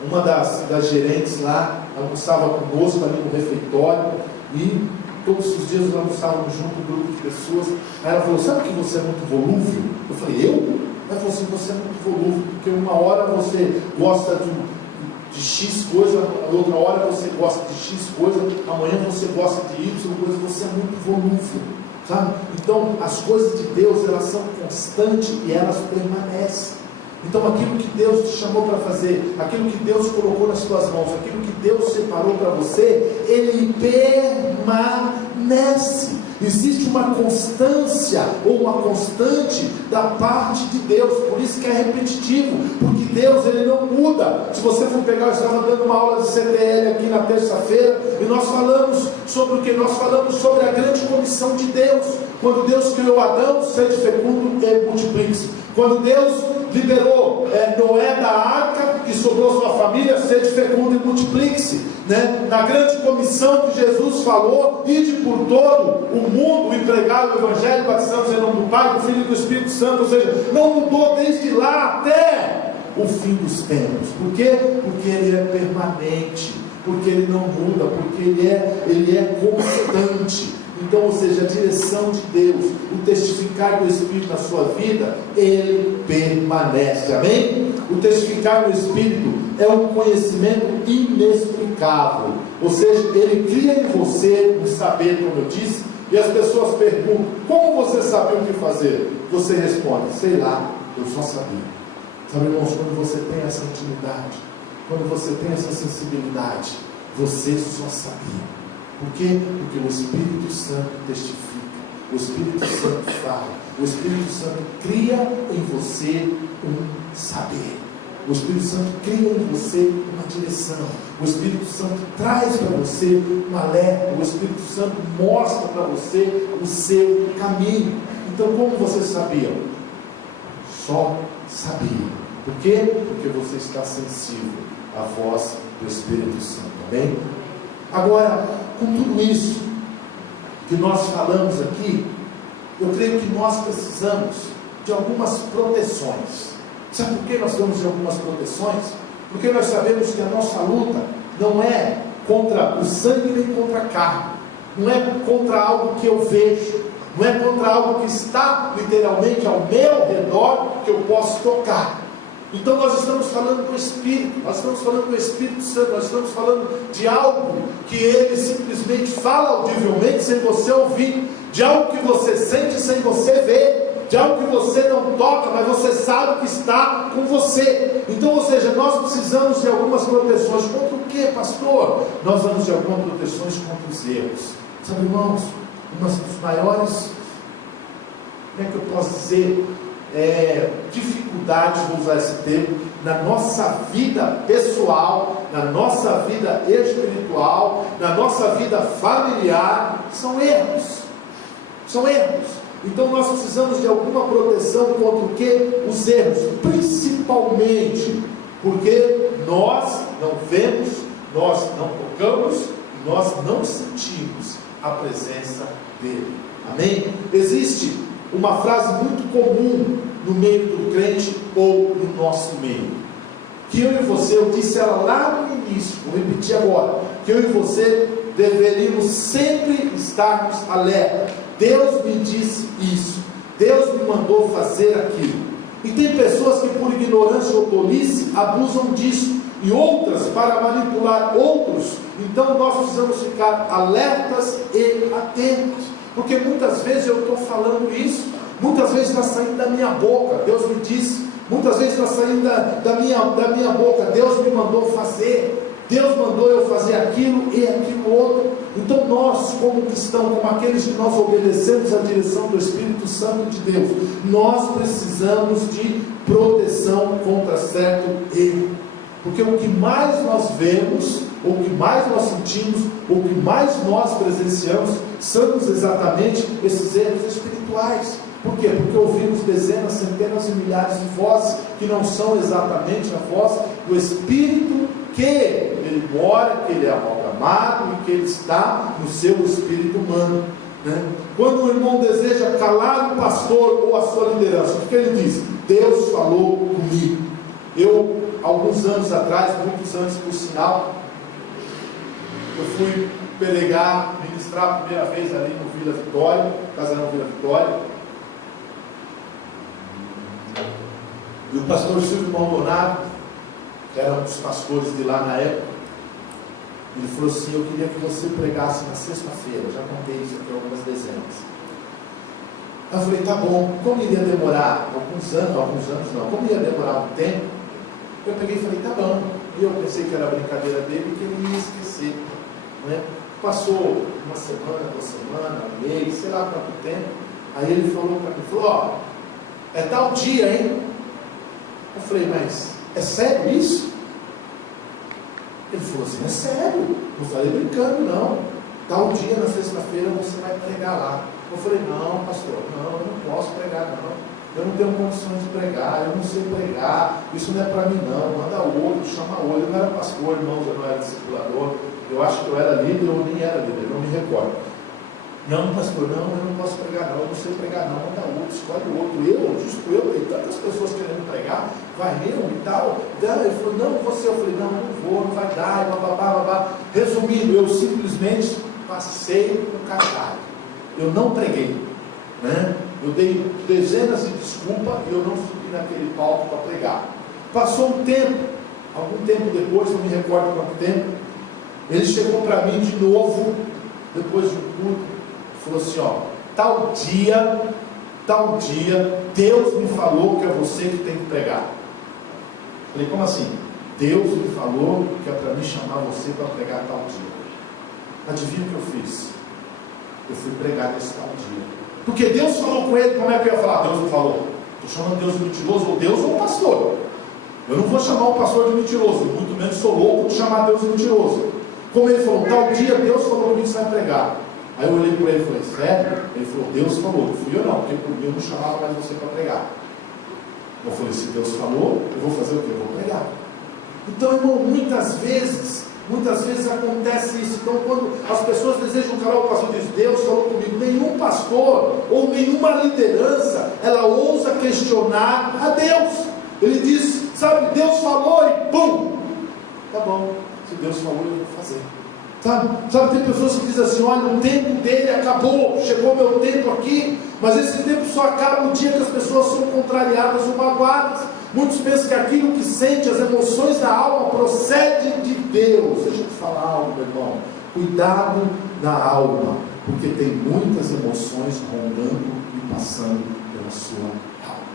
uma das gerentes lá almoçava conosco ali no refeitório e todos os dias nós almoçávamos junto, um grupo de pessoas. Aí ela falou: sabe que você é muito volúvel? Eu falei: eu? Ela falou assim: você é muito volúvel, porque uma hora você gosta de X coisa, outra hora você gosta de X coisa, amanhã você gosta de Y coisa, você é muito volúvel, sabe? Então as coisas de Deus, elas são constantes e elas permanecem. Então aquilo que Deus te chamou para fazer, aquilo que Deus colocou nas tuas mãos, aquilo que Deus separou para você, ele permanece. Existe uma constância ou uma constante da parte de Deus. Por isso que é repetitivo, porque Deus, ele não muda. Se você for pegar, eu estava dando uma aula de CTL aqui na terça-feira, e nós falamos sobre o que? Nós falamos sobre a grande comissão de Deus. Quando Deus criou Adão, sede fecundo e multiplique-se. Quando Deus liberou Noé da arca e sobrou sua família, sede fecundo e multiplique-se, né? Na grande comissão que Jesus falou: ide por todo o mundo e pregar o evangelho, batizando em nome do Pai, do Filho e do Espírito Santo. Ou seja, não mudou desde lá até o fim dos tempos. Por quê? Porque ele é permanente, porque ele não muda, porque ele é constante. Então, ou seja, a direção de Deus, o testificar do Espírito na sua vida, ele permanece. Amém? O testificar do Espírito é um conhecimento inexplicável. Ou seja, ele cria em você um saber, como eu disse, e as pessoas perguntam: como você sabia o que fazer? Você responde: sei lá, eu só sabia. Sabe, irmãos, quando você tem essa intimidade, quando você tem essa sensibilidade, você só sabia. Por quê? Porque o Espírito Santo testifica, o Espírito Santo fala, o Espírito Santo cria em você um saber, o Espírito Santo cria em você uma direção, o Espírito Santo traz para você um alerta, o Espírito Santo mostra para você o seu caminho. Então, como você sabia? Só sabia. Por quê? Porque você está sensível à voz do Espírito Santo. Amém? Agora, com tudo isso que nós falamos aqui, eu creio que nós precisamos de algumas proteções. Sabe por que nós precisamos de algumas proteções? Porque nós sabemos que a nossa luta não é contra o sangue nem contra a carne, não é contra algo que eu vejo, não é contra algo que está literalmente ao meu redor, que eu posso tocar. Então nós estamos falando do Espírito, nós estamos falando do Espírito Santo, nós estamos falando de algo que ele simplesmente fala audivelmente sem você ouvir, de algo que você sente sem você ver, de algo que você não toca, mas você sabe que está com você. Então, ou seja, nós precisamos de algumas proteções. Contra o que, pastor? Nós vamos de algumas proteções contra os erros. Sabe, irmãos, uma das maiores, como é que eu posso dizer, dificuldades, vou usar esse termo, na nossa vida pessoal, na nossa vida espiritual, na nossa vida familiar, são erros. São erros. Então nós precisamos de alguma proteção contra o que? Os erros, principalmente porque nós não vemos, nós não tocamos, nós não sentimos a presença dele. Amém? Existe uma frase muito comum no meio do crente ou no nosso meio. Que eu e você, eu disse ela lá no início, vou repetir agora, que eu e você deveríamos sempre estarmos alerta. Deus me disse isso, Deus me mandou fazer aquilo. E tem pessoas que por ignorância ou tolice abusam disso, e outras para manipular outros. Então nós precisamos ficar alertas e atentos, porque muitas vezes eu estou falando isso, muitas vezes está saindo da minha boca, Deus me disse, muitas vezes está saindo da minha boca, Deus me mandou fazer, Deus mandou eu fazer aquilo e aquilo outro. Então nós, como cristãos, como aqueles que nós obedecemos a direção do Espírito Santo de Deus, nós precisamos de proteção contra certo erro, porque o que mais nós vemos, o que mais nós sentimos, o que mais nós presenciamos, são exatamente esses erros espirituais. Por quê? Porque ouvimos dezenas, centenas e milhares de vozes que não são exatamente a voz do Espírito, que ele mora, que ele é amalgamado e que ele está no seu espírito humano, né? Quando o irmão deseja calar o pastor ou a sua liderança, o que ele diz? Deus falou comigo. Eu, alguns anos atrás, muitos anos por sinal, eu fui pregar, ministrar a primeira vez ali no Vila Vitória, Casarão Vila Vitória, e o pastor Silvio Maldonado, que era um dos pastores de lá na época, ele falou assim: eu queria que você pregasse na sexta-feira. Eu já contei isso aqui algumas dezenas. Eu falei: tá bom. Como iria demorar alguns anos não, como ia demorar um tempo, eu peguei e falei: tá bom. E eu pensei que era brincadeira dele e que ele ia esquecer, né? Passou uma semana, 2 semanas, um mês, sei lá quanto tempo. Aí ele falou para mim, ó, é tal dia, hein? Eu falei: mas é sério isso? Ele falou assim: é sério, não falei brincando não, tal dia na sexta-feira você vai pregar lá. Eu falei: não, pastor, não, eu não posso pregar não, eu não tenho condições de pregar, eu não sei pregar, isso não é para mim não, manda outro, chama outro. Eu não era pastor, irmãos, eu não era discipulador, eu acho que eu era líder ou nem era líder, não me recordo. Não, pastor, não, eu não posso pregar não, eu não sei pregar não, manda outro, escolhe outro. Justo eu, tem tantas pessoas querendo pregar, vai eu e tal. Ele falou: não, você. Eu falei: não, não vou, não vai dar, e babá. Resumindo, eu simplesmente passei o cartaz, eu não preguei, né? Eu dei dezenas de desculpas e eu não subi naquele palco para pregar. Passou um tempo, algum tempo depois, não me recordo quanto tempo, ele chegou para mim de novo, depois de um culto, falou assim: ó, tal dia, Deus me falou que é você que tem que pregar. Falei: como assim? Deus me falou que é para me chamar você para pregar tal dia. Adivinha o que eu fiz? Eu fui pregar nesse tal dia. Porque Deus falou com ele, como é que eu ia falar? Deus não falou. Estou chamando Deus de mentiroso, ou Deus ou o pastor. Eu não vou chamar o pastor de mentiroso, muito menos sou louco de chamar Deus de mentiroso. Como ele falou, tal dia Deus falou comigo que você vai pregar. Aí eu olhei para ele e falei: sério? Ele falou: Deus falou. Não fui eu não, porque por mim eu não chamava mais você para pregar. Eu falei: se Deus falou, eu vou fazer o quê? Eu vou pregar. Então, irmão, muitas vezes acontece isso. Então, quando as pessoas desejam calar o pastor, diz: Deus falou comigo. Nenhum pastor ou nenhuma liderança, ela ousa questionar a Deus. Ele diz: sabe, Deus falou e pum, tá bom, se Deus falou, eu vou fazer. Sabe, tem pessoas que dizem assim: olha, o tempo dele acabou, chegou meu tempo aqui, mas esse tempo só acaba no dia que as pessoas são contrariadas ou magoadas. Muitos pensam que aquilo que sente, as emoções da alma, procede de Deus. Deixa eu te falar algo, meu irmão. Cuidado da alma, porque tem muitas emoções rondando e passando pela sua alma.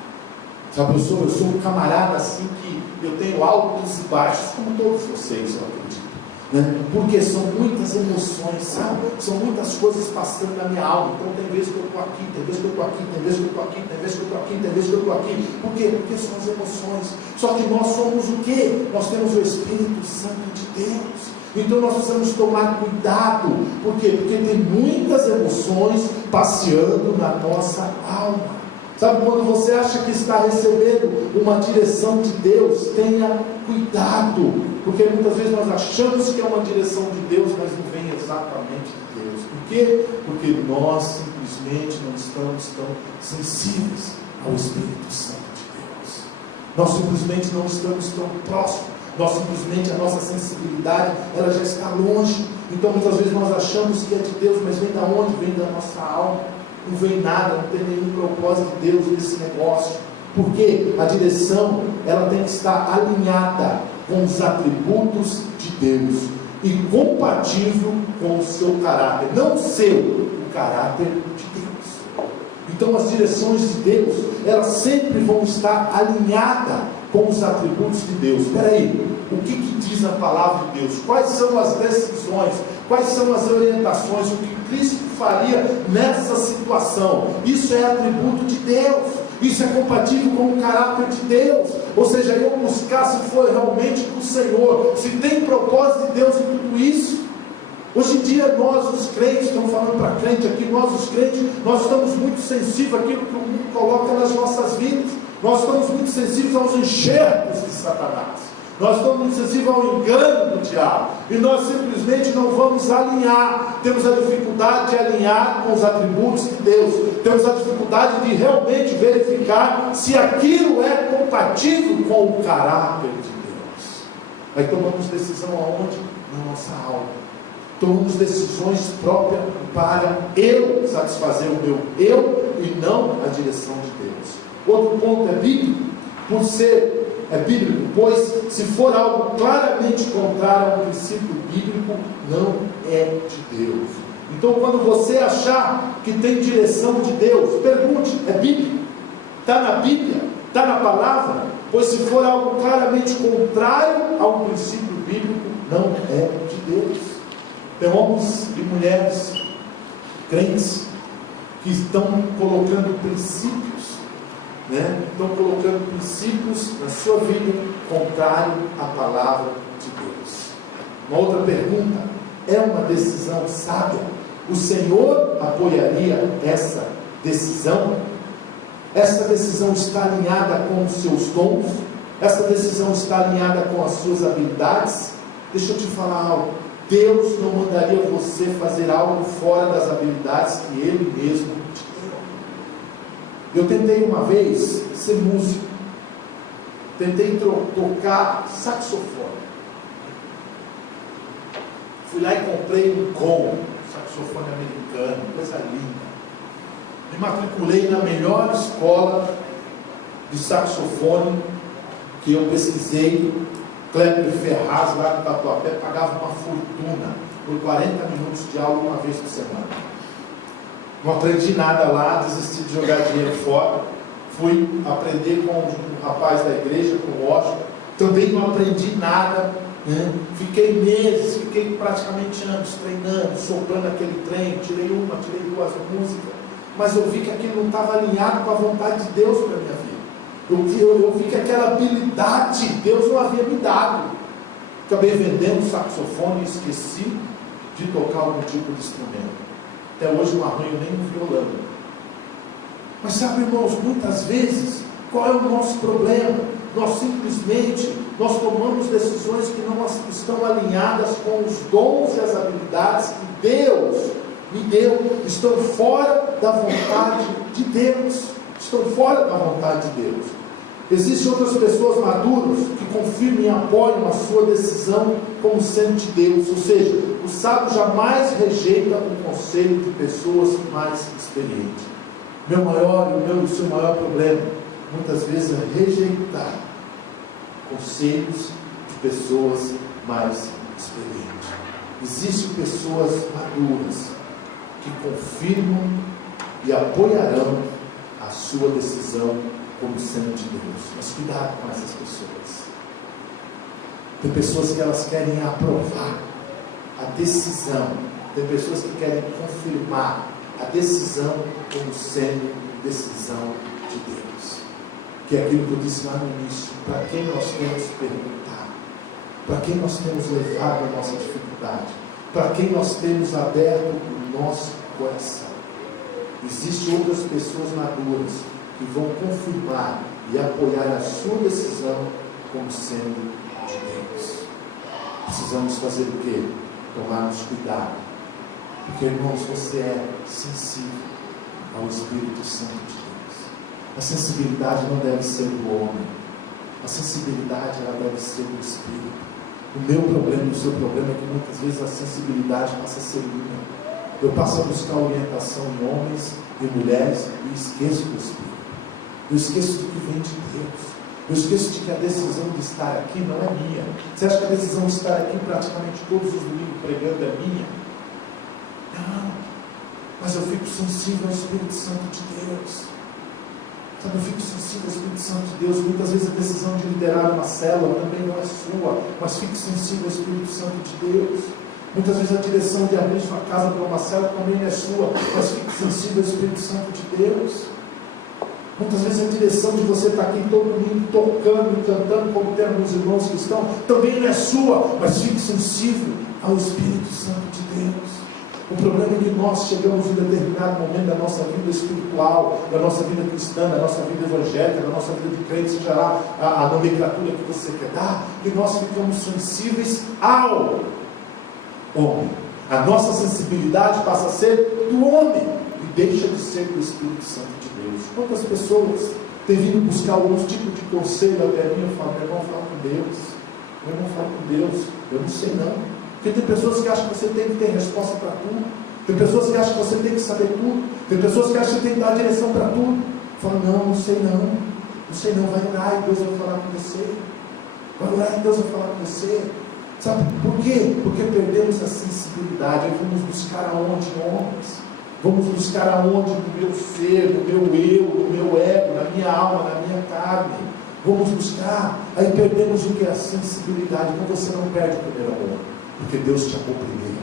Sabe, eu sou um camarada assim que eu tenho altos e baixos, como todos vocês, eu acredito. Né? Porque são muitas emoções, sabe? São muitas coisas passando na minha alma. Então tem vezes que eu estou aqui, tem vezes que eu estou aqui, tem vezes que eu estou aqui, tem vezes que eu estou aqui, tem vezes que eu estou aqui. Por quê? Porque são as emoções. Só que nós somos o quê? Nós temos o Espírito Santo de Deus. Então nós precisamos tomar cuidado. Por quê? Porque tem muitas emoções passeando na nossa alma. Sabe, quando você acha que está recebendo uma direção de Deus, tenha cuidado, porque muitas vezes nós achamos que é uma direção de Deus, mas não vem exatamente de Deus. Por quê? Porque nós simplesmente não estamos tão sensíveis. ao Espírito Santo de Deus. Nós simplesmente não estamos tão próximos. Nós simplesmente, a nossa sensibilidade, ela já está longe. Então muitas vezes nós achamos que é de Deus, mas vem da onde? Vem da nossa alma. Não vem nada, não tem nenhum propósito de Deus nesse negócio. Porque a direção, ela tem que estar alinhada com os atributos de Deus e compatível com o seu caráter, não o seu, o caráter de Deus. Então as direções de Deus, elas sempre vão estar alinhadas com os atributos de Deus. Espera aí, o que diz a palavra de Deus? Quais são as decisões? Quais são as orientações? O que Cristo faria nessa situação? Isso é atributo de Deus. Isso é compatível com o caráter de Deus. Ou seja, eu buscar se for realmente do Senhor, se tem propósito de Deus em tudo isso. Hoje em dia nós os crentes, estamos falando para crente aqui, nós os crentes, nós estamos muito sensíveis àquilo que o mundo coloca nas nossas vidas. Nós estamos muito sensíveis aos enxertos de Satanás. Nós estamos muito sensíveis ao engano do diabo. E nós simplesmente não vamos alinhar. Temos a dificuldade de alinhar com os atributos de Deus. Temos a dificuldade de realmente verificar se aquilo é compatível com o caráter de Deus. Aí tomamos decisão aonde? Na nossa alma. Tomamos decisões próprias para eu satisfazer o meu eu e não a direção de Deus. Outro ponto é bíblico, por ser bíblico, pois se for algo claramente contrário ao princípio bíblico, não é de Deus. Então quando você achar que tem direção de Deus, pergunte, é bíblico? Está na Bíblia? Está na palavra? Pois se for algo claramente contrário ao princípio bíblico, não é de Deus. Tem homens e mulheres crentes que estão colocando princípios, estão colocando princípios na sua vida contrário à palavra de Deus. Uma outra pergunta: é uma decisão sábia? O Senhor apoiaria essa decisão? Essa decisão está alinhada com os seus dons? Essa decisão está alinhada com as suas habilidades? Deixa eu te falar algo. Deus não mandaria você fazer algo fora das habilidades que Ele mesmo te deu. Eu tentei uma vez ser músico. Tentei tocar saxofone. Fui lá e comprei um com saxofone americano, coisa linda. Me matriculei na melhor escola de saxofone que eu pesquisei, Kleber Ferraz, lá no Tatuapé, pagava uma fortuna por 40 minutos de aula uma vez por semana. Não aprendi nada lá, desisti de jogar dinheiro fora. Fui aprender com um rapaz da igreja, com o Washington. Também não aprendi nada. Fiquei meses, fiquei praticamente anos treinando, soprando aquele trem. Tirei duas músicas. Mas eu vi que aquilo não estava alinhado com a vontade de Deus para a minha vida. Eu vi que aquela habilidade Deus não havia me dado. Acabei vendendo o saxofone e esqueci de tocar algum tipo de instrumento. Até hoje não arranho nem um violão. Mas sabe, irmãos, muitas vezes, qual é o nosso problema? Nós simplesmente, tomamos decisões que não estão alinhadas com os dons e as habilidades que Deus me deu. Estão fora da vontade de Deus. Estão fora da vontade de Deus. Existem outras pessoas maduras que confirmam e apoiam a sua decisão como sendo de Deus. Ou seja, o sábio jamais rejeita o conselho de pessoas mais experientes. O seu maior problema, muitas vezes, é rejeitar conselhos de pessoas mais experientes. Existem pessoas maduras que confirmam e apoiarão a sua decisão como sendo de Deus. Mas cuidado com essas pessoas. Tem pessoas que elas querem aprovar a decisão. Tem pessoas que querem confirmar a decisão como sendo decisão de Deus. Que é aquilo que eu disse lá no início. Para quem nós temos perguntado? Para quem nós temos levado a nossa dificuldade? Para quem nós temos aberto o nosso coração? Existem outras pessoas maduras que vão confirmar e apoiar a sua decisão como sendo de Deus. Precisamos fazer o quê? Tomarmos cuidado. Porque, irmãos, você é sensível ao Espírito Santo de Deus. A sensibilidade não deve ser do homem. A sensibilidade, ela deve ser do Espírito. O meu problema e o seu problema é que muitas vezes a sensibilidade passa a ser minha. Eu passo a buscar orientação em homens e mulheres e esqueço do Espírito. Eu esqueço do que vem de Deus. Eu esqueço de que a decisão de estar aqui não é minha. Você acha que a decisão de estar aqui praticamente todos os domingos pregando é minha? Não. Mas eu fico sensível ao Espírito Santo de Deus. Sabe, eu fico sensível ao Espírito Santo de Deus. Muitas vezes a decisão de liderar uma célula também não é sua, mas fico sensível ao Espírito Santo de Deus. Muitas vezes a direção de abrir sua casa para uma célula também não é sua, mas fico sensível ao Espírito Santo de Deus. Muitas vezes a direção de você estar aqui todo mundo tocando e cantando, como tem alguns irmãos que estão, também não é sua, mas fique sensível ao Espírito Santo de Deus. O problema é que nós chegamos em determinado momento da nossa vida espiritual, da nossa vida cristã, da nossa vida evangélica, da nossa vida de crente, seja lá a nomenclatura que você quer dar, que nós ficamos sensíveis ao homem. A nossa sensibilidade passa a ser do homem e deixa de ser do Espírito Santo de Deus. Quantas pessoas têm vindo buscar alguns tipos de conselho até mim? Eu falo, meu irmão, fala com Deus. Meu irmão, fala com Deus. Eu não sei não. Porque tem pessoas que acham que você tem que ter resposta para tudo. Tem pessoas que acham que você tem que saber tudo. Tem pessoas que acham que você tem que dar direção para tudo. Fala, não sei não. Não sei não, vai orar e Deus vai falar com você. Vai orar e Deus vai falar com você. Sabe por quê? Porque perdemos a sensibilidade. Vamos buscar aonde, homens? Vamos buscar aonde? No meu ser, no meu eu, no meu ego, na minha alma, na minha carne. Vamos buscar. Aí perdemos o que é a sensibilidade. Então você não perde o primeiro amor. Porque Deus te amou primeiro.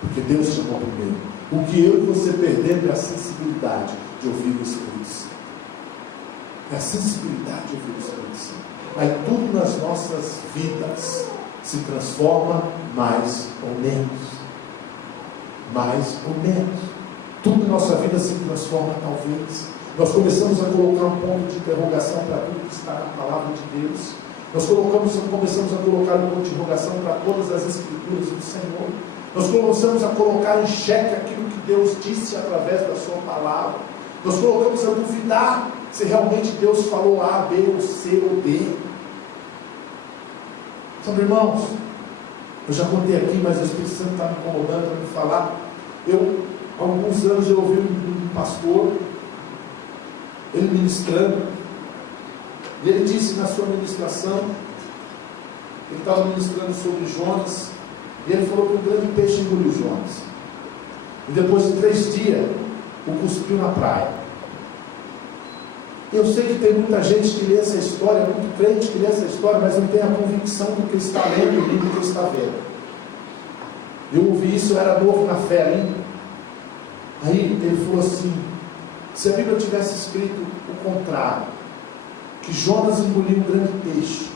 Porque Deus te amou primeiro. O que eu e você perdemos é a sensibilidade de ouvir o Espírito Santo. É a sensibilidade de ouvir o Espírito Santo. Aí tudo nas nossas vidas se transforma mais ou menos. Mais ou menos. Tudo na nossa vida se transforma talvez. Nós começamos a colocar um ponto de interrogação para tudo que está na palavra de Deus. Nós começamos a colocar um ponto de interrogação para todas as escrituras do Senhor. Nós começamos a colocar em xeque aquilo que Deus disse através da sua palavra. Nós colocamos a duvidar se realmente Deus falou A, B, ou C, ou D. Sabe, irmãos, eu já contei aqui, mas o Espírito Santo está me incomodando para me falar. Há alguns anos eu ouvi um pastor, ele ministrando, e ele disse na sua ministração, ele estava ministrando sobre Jonas, e ele falou que um grande peixe engoliu Jonas, e depois de 3 dias, o cuspiu na praia. Eu sei que tem muita gente que lê essa história, muito crente que lê essa história, mas não tem a convicção do que está lendo e do que está vendo. Eu ouvi isso, eu era novo na fé ainda. Aí ele falou assim, se a Bíblia tivesse escrito o contrário, que Jonas engoliu um grande peixe,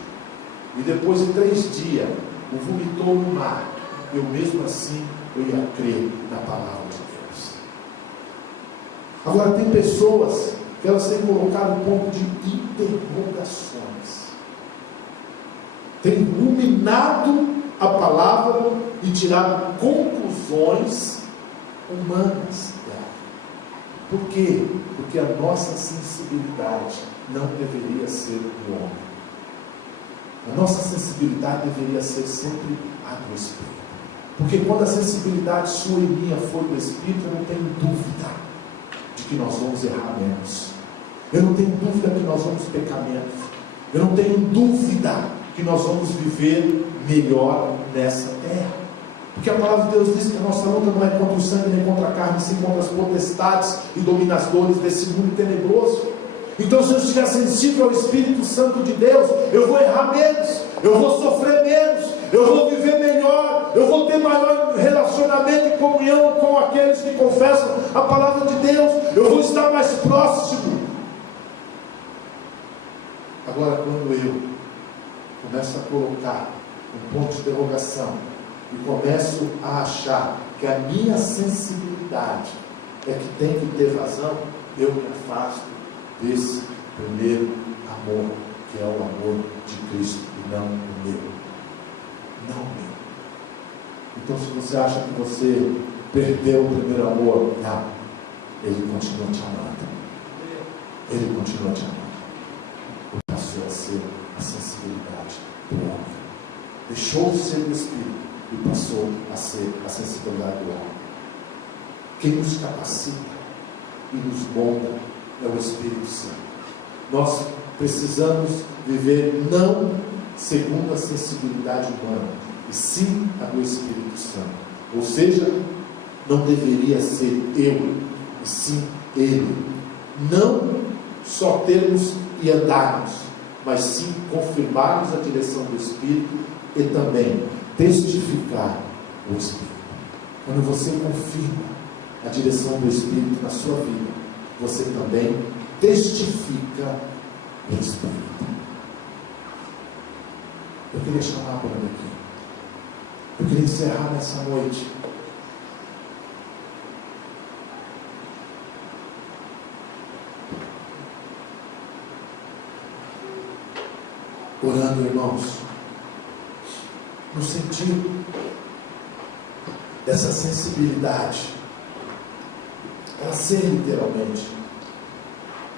e depois de 3 dias, o vomitou no mar, eu mesmo assim, eu ia crer na palavra de Deus. Agora tem pessoas que elas têm colocado um ponto de interrogações, têm ruminado a palavra e tirado conclusões humanas dela. Por quê? Porque a nossa sensibilidade não deveria ser do homem. A nossa sensibilidade deveria ser sempre a do Espírito. Porque quando a sensibilidade sua e minha for do Espírito, eu não tenho dúvida de que nós vamos errar menos. Eu não tenho dúvida que nós vamos pecar menos. Eu não tenho dúvida que nós vamos viver melhor nessa terra. Porque a palavra de Deus diz que a nossa luta não é contra o sangue nem contra a carne, sim contra as potestades e dominadores desse mundo tenebroso. Então, se eu estiver sensível ao Espírito Santo de Deus, eu vou errar menos, eu vou sofrer menos, eu vou viver melhor, eu vou ter maior relacionamento e comunhão com aqueles que confessam a palavra de Deus, eu vou estar mais próximo. Agora, quando eu começo a colocar um ponto de interrogação e começo a achar que a minha sensibilidade é que tem que ter vazão, eu me afasto desse primeiro amor, que é o amor de Cristo e não o meu. Não o meu. Então, se você acha que você perdeu o primeiro amor, não, Ele continua te amando. Ele continua te amando. Passou a ser a sensibilidade do homem. Deixou de ser do Espírito e passou a ser a sensibilidade do homem. Quem nos capacita e nos molda é o Espírito Santo. Nós precisamos viver não segundo a sensibilidade humana, e sim a do Espírito Santo. Ou seja, não deveria ser eu, e sim Ele. Não só termos e andarmos, mas sim confirmarmos a direção do Espírito e também testificar o Espírito. Quando você confirma a direção do Espírito na sua vida, você também testifica o Espírito. Eu queria chamar a banda aqui. Eu queria encerrar nessa noite orando, irmãos, no sentido dessa sensibilidade, ela ser literalmente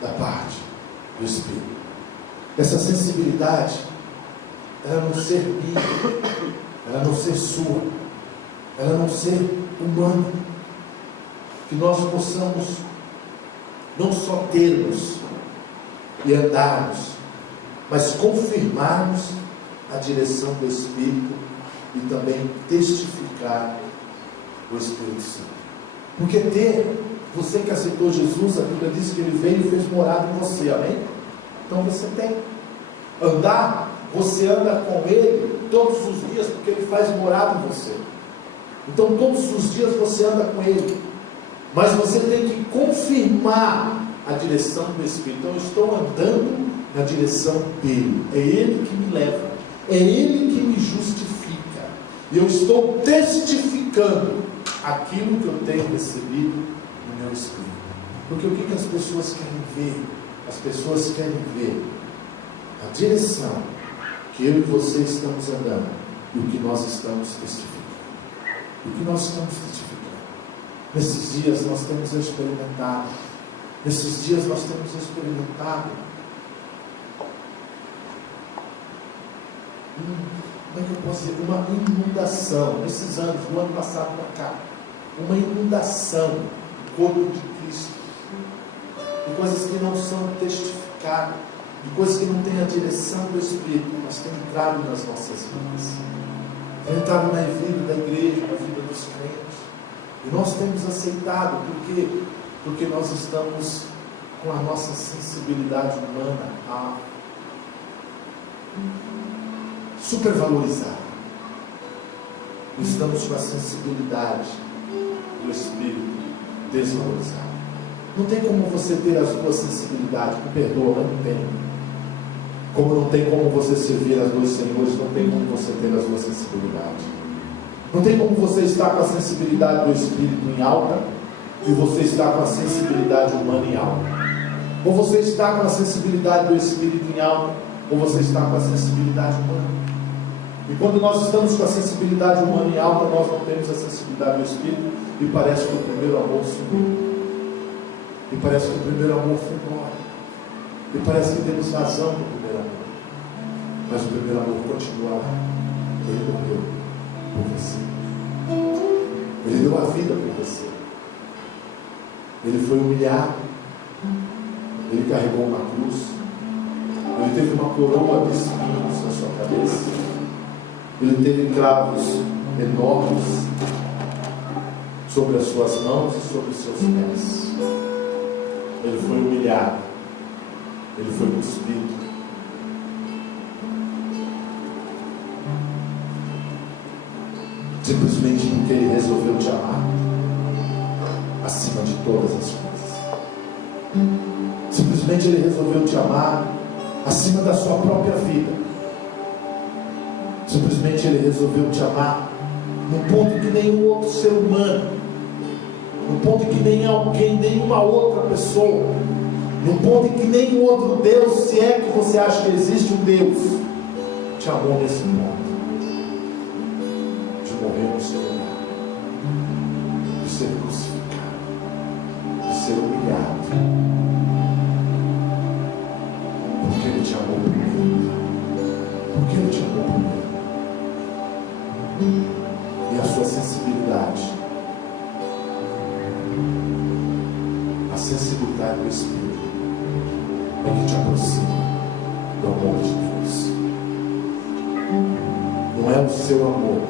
da parte do Espírito. Essa sensibilidade, ela não ser minha, ela não ser sua, ela não ser humana. Que nós possamos não só termos e andarmos, mas confirmarmos a direção do Espírito e também testificar o Espírito Santo. Porque você que aceitou Jesus, a Bíblia diz que Ele veio e fez morada em você, amém? Então você tem. Andar, você anda com Ele todos os dias, porque Ele faz morada em você. Então todos os dias você anda com Ele, mas você tem que confirmar a direção do Espírito. Então eu estou andando na direção dele, é Ele que me leva, é Ele que me justifica, e eu estou testificando aquilo que eu tenho recebido no meu Espírito. Porque o que as pessoas querem ver? As pessoas querem ver a direção que eu e você estamos andando e o que nós estamos testificando. O que nós estamos testificando. Nesses dias nós temos experimentado como é que eu posso dizer? Uma inundação, nesses anos, do ano passado para cá, uma inundação do corpo de Cristo, de coisas que não são testificadas, de coisas que não têm a direção do Espírito, mas têm entrado nas nossas vidas, têm entrado na vida da igreja, na vida dos crentes, e nós temos aceitado, porque nós estamos com a nossa sensibilidade humana supervalorizada. Estamos com a sensibilidade do Espírito desvalorizada. Não tem como você ter as duas sensibilidades, me perdoa, mas não tem. Como não tem como você servir as dois senhores, não tem como você ter as duas sensibilidades. Não tem como você estar com a sensibilidade do Espírito em alta e você estar com a sensibilidade humana em alta. Ou você está com a sensibilidade do Espírito em alta, ou você está com a sensibilidade humana. E quando nós estamos com a sensibilidade humana em alta, nós não temos a sensibilidade do Espírito, e parece que o primeiro amor sumiu. E parece que o primeiro amor foi embora. E parece que temos razão no primeiro amor. Mas o primeiro amor continua lá. Ele morreu por você. Ele deu a vida por você. Ele foi humilhado. Ele carregou uma cruz. Ele teve uma coroa de espinhos na sua cabeça. Ele teve cravos enormes sobre as suas mãos e sobre os seus pés. Ele foi humilhado. Ele foi cuspido. Simplesmente porque Ele resolveu te amar acima de todas as coisas. Simplesmente Ele resolveu te amar acima da sua própria vida. Simplesmente Ele resolveu te amar num ponto que nenhum outro ser humano, num ponto que nem alguém, nenhuma outra pessoa, num ponto em que nenhum outro Deus, se é que você acha que existe um Deus, te amou nesse ponto de morrer no seu lugar, de ser crucificado, de ser humilhado, amou primeiro. Porque Ele te amou primeiro. E a sua sensibilidade, a sensibilidade do Espírito, é que te aproxima do amor de Deus. Não é o seu amor,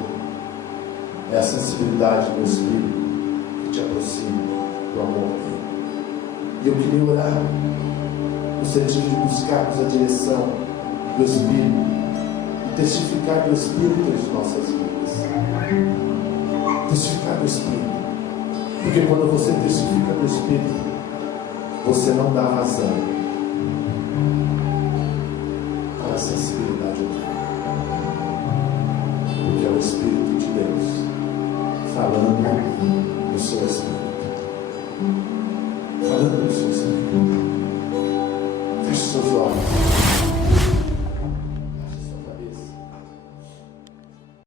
é a sensibilidade do Espírito que te aproxima do amor dele. E eu queria orar no sentido de buscarmos a direção do Espírito e testificar do Espírito em nossas vidas. Testificar do Espírito, porque quando você testifica do Espírito, você não dá razão para a sensibilidade humana, porque é o Espírito de Deus falando no seu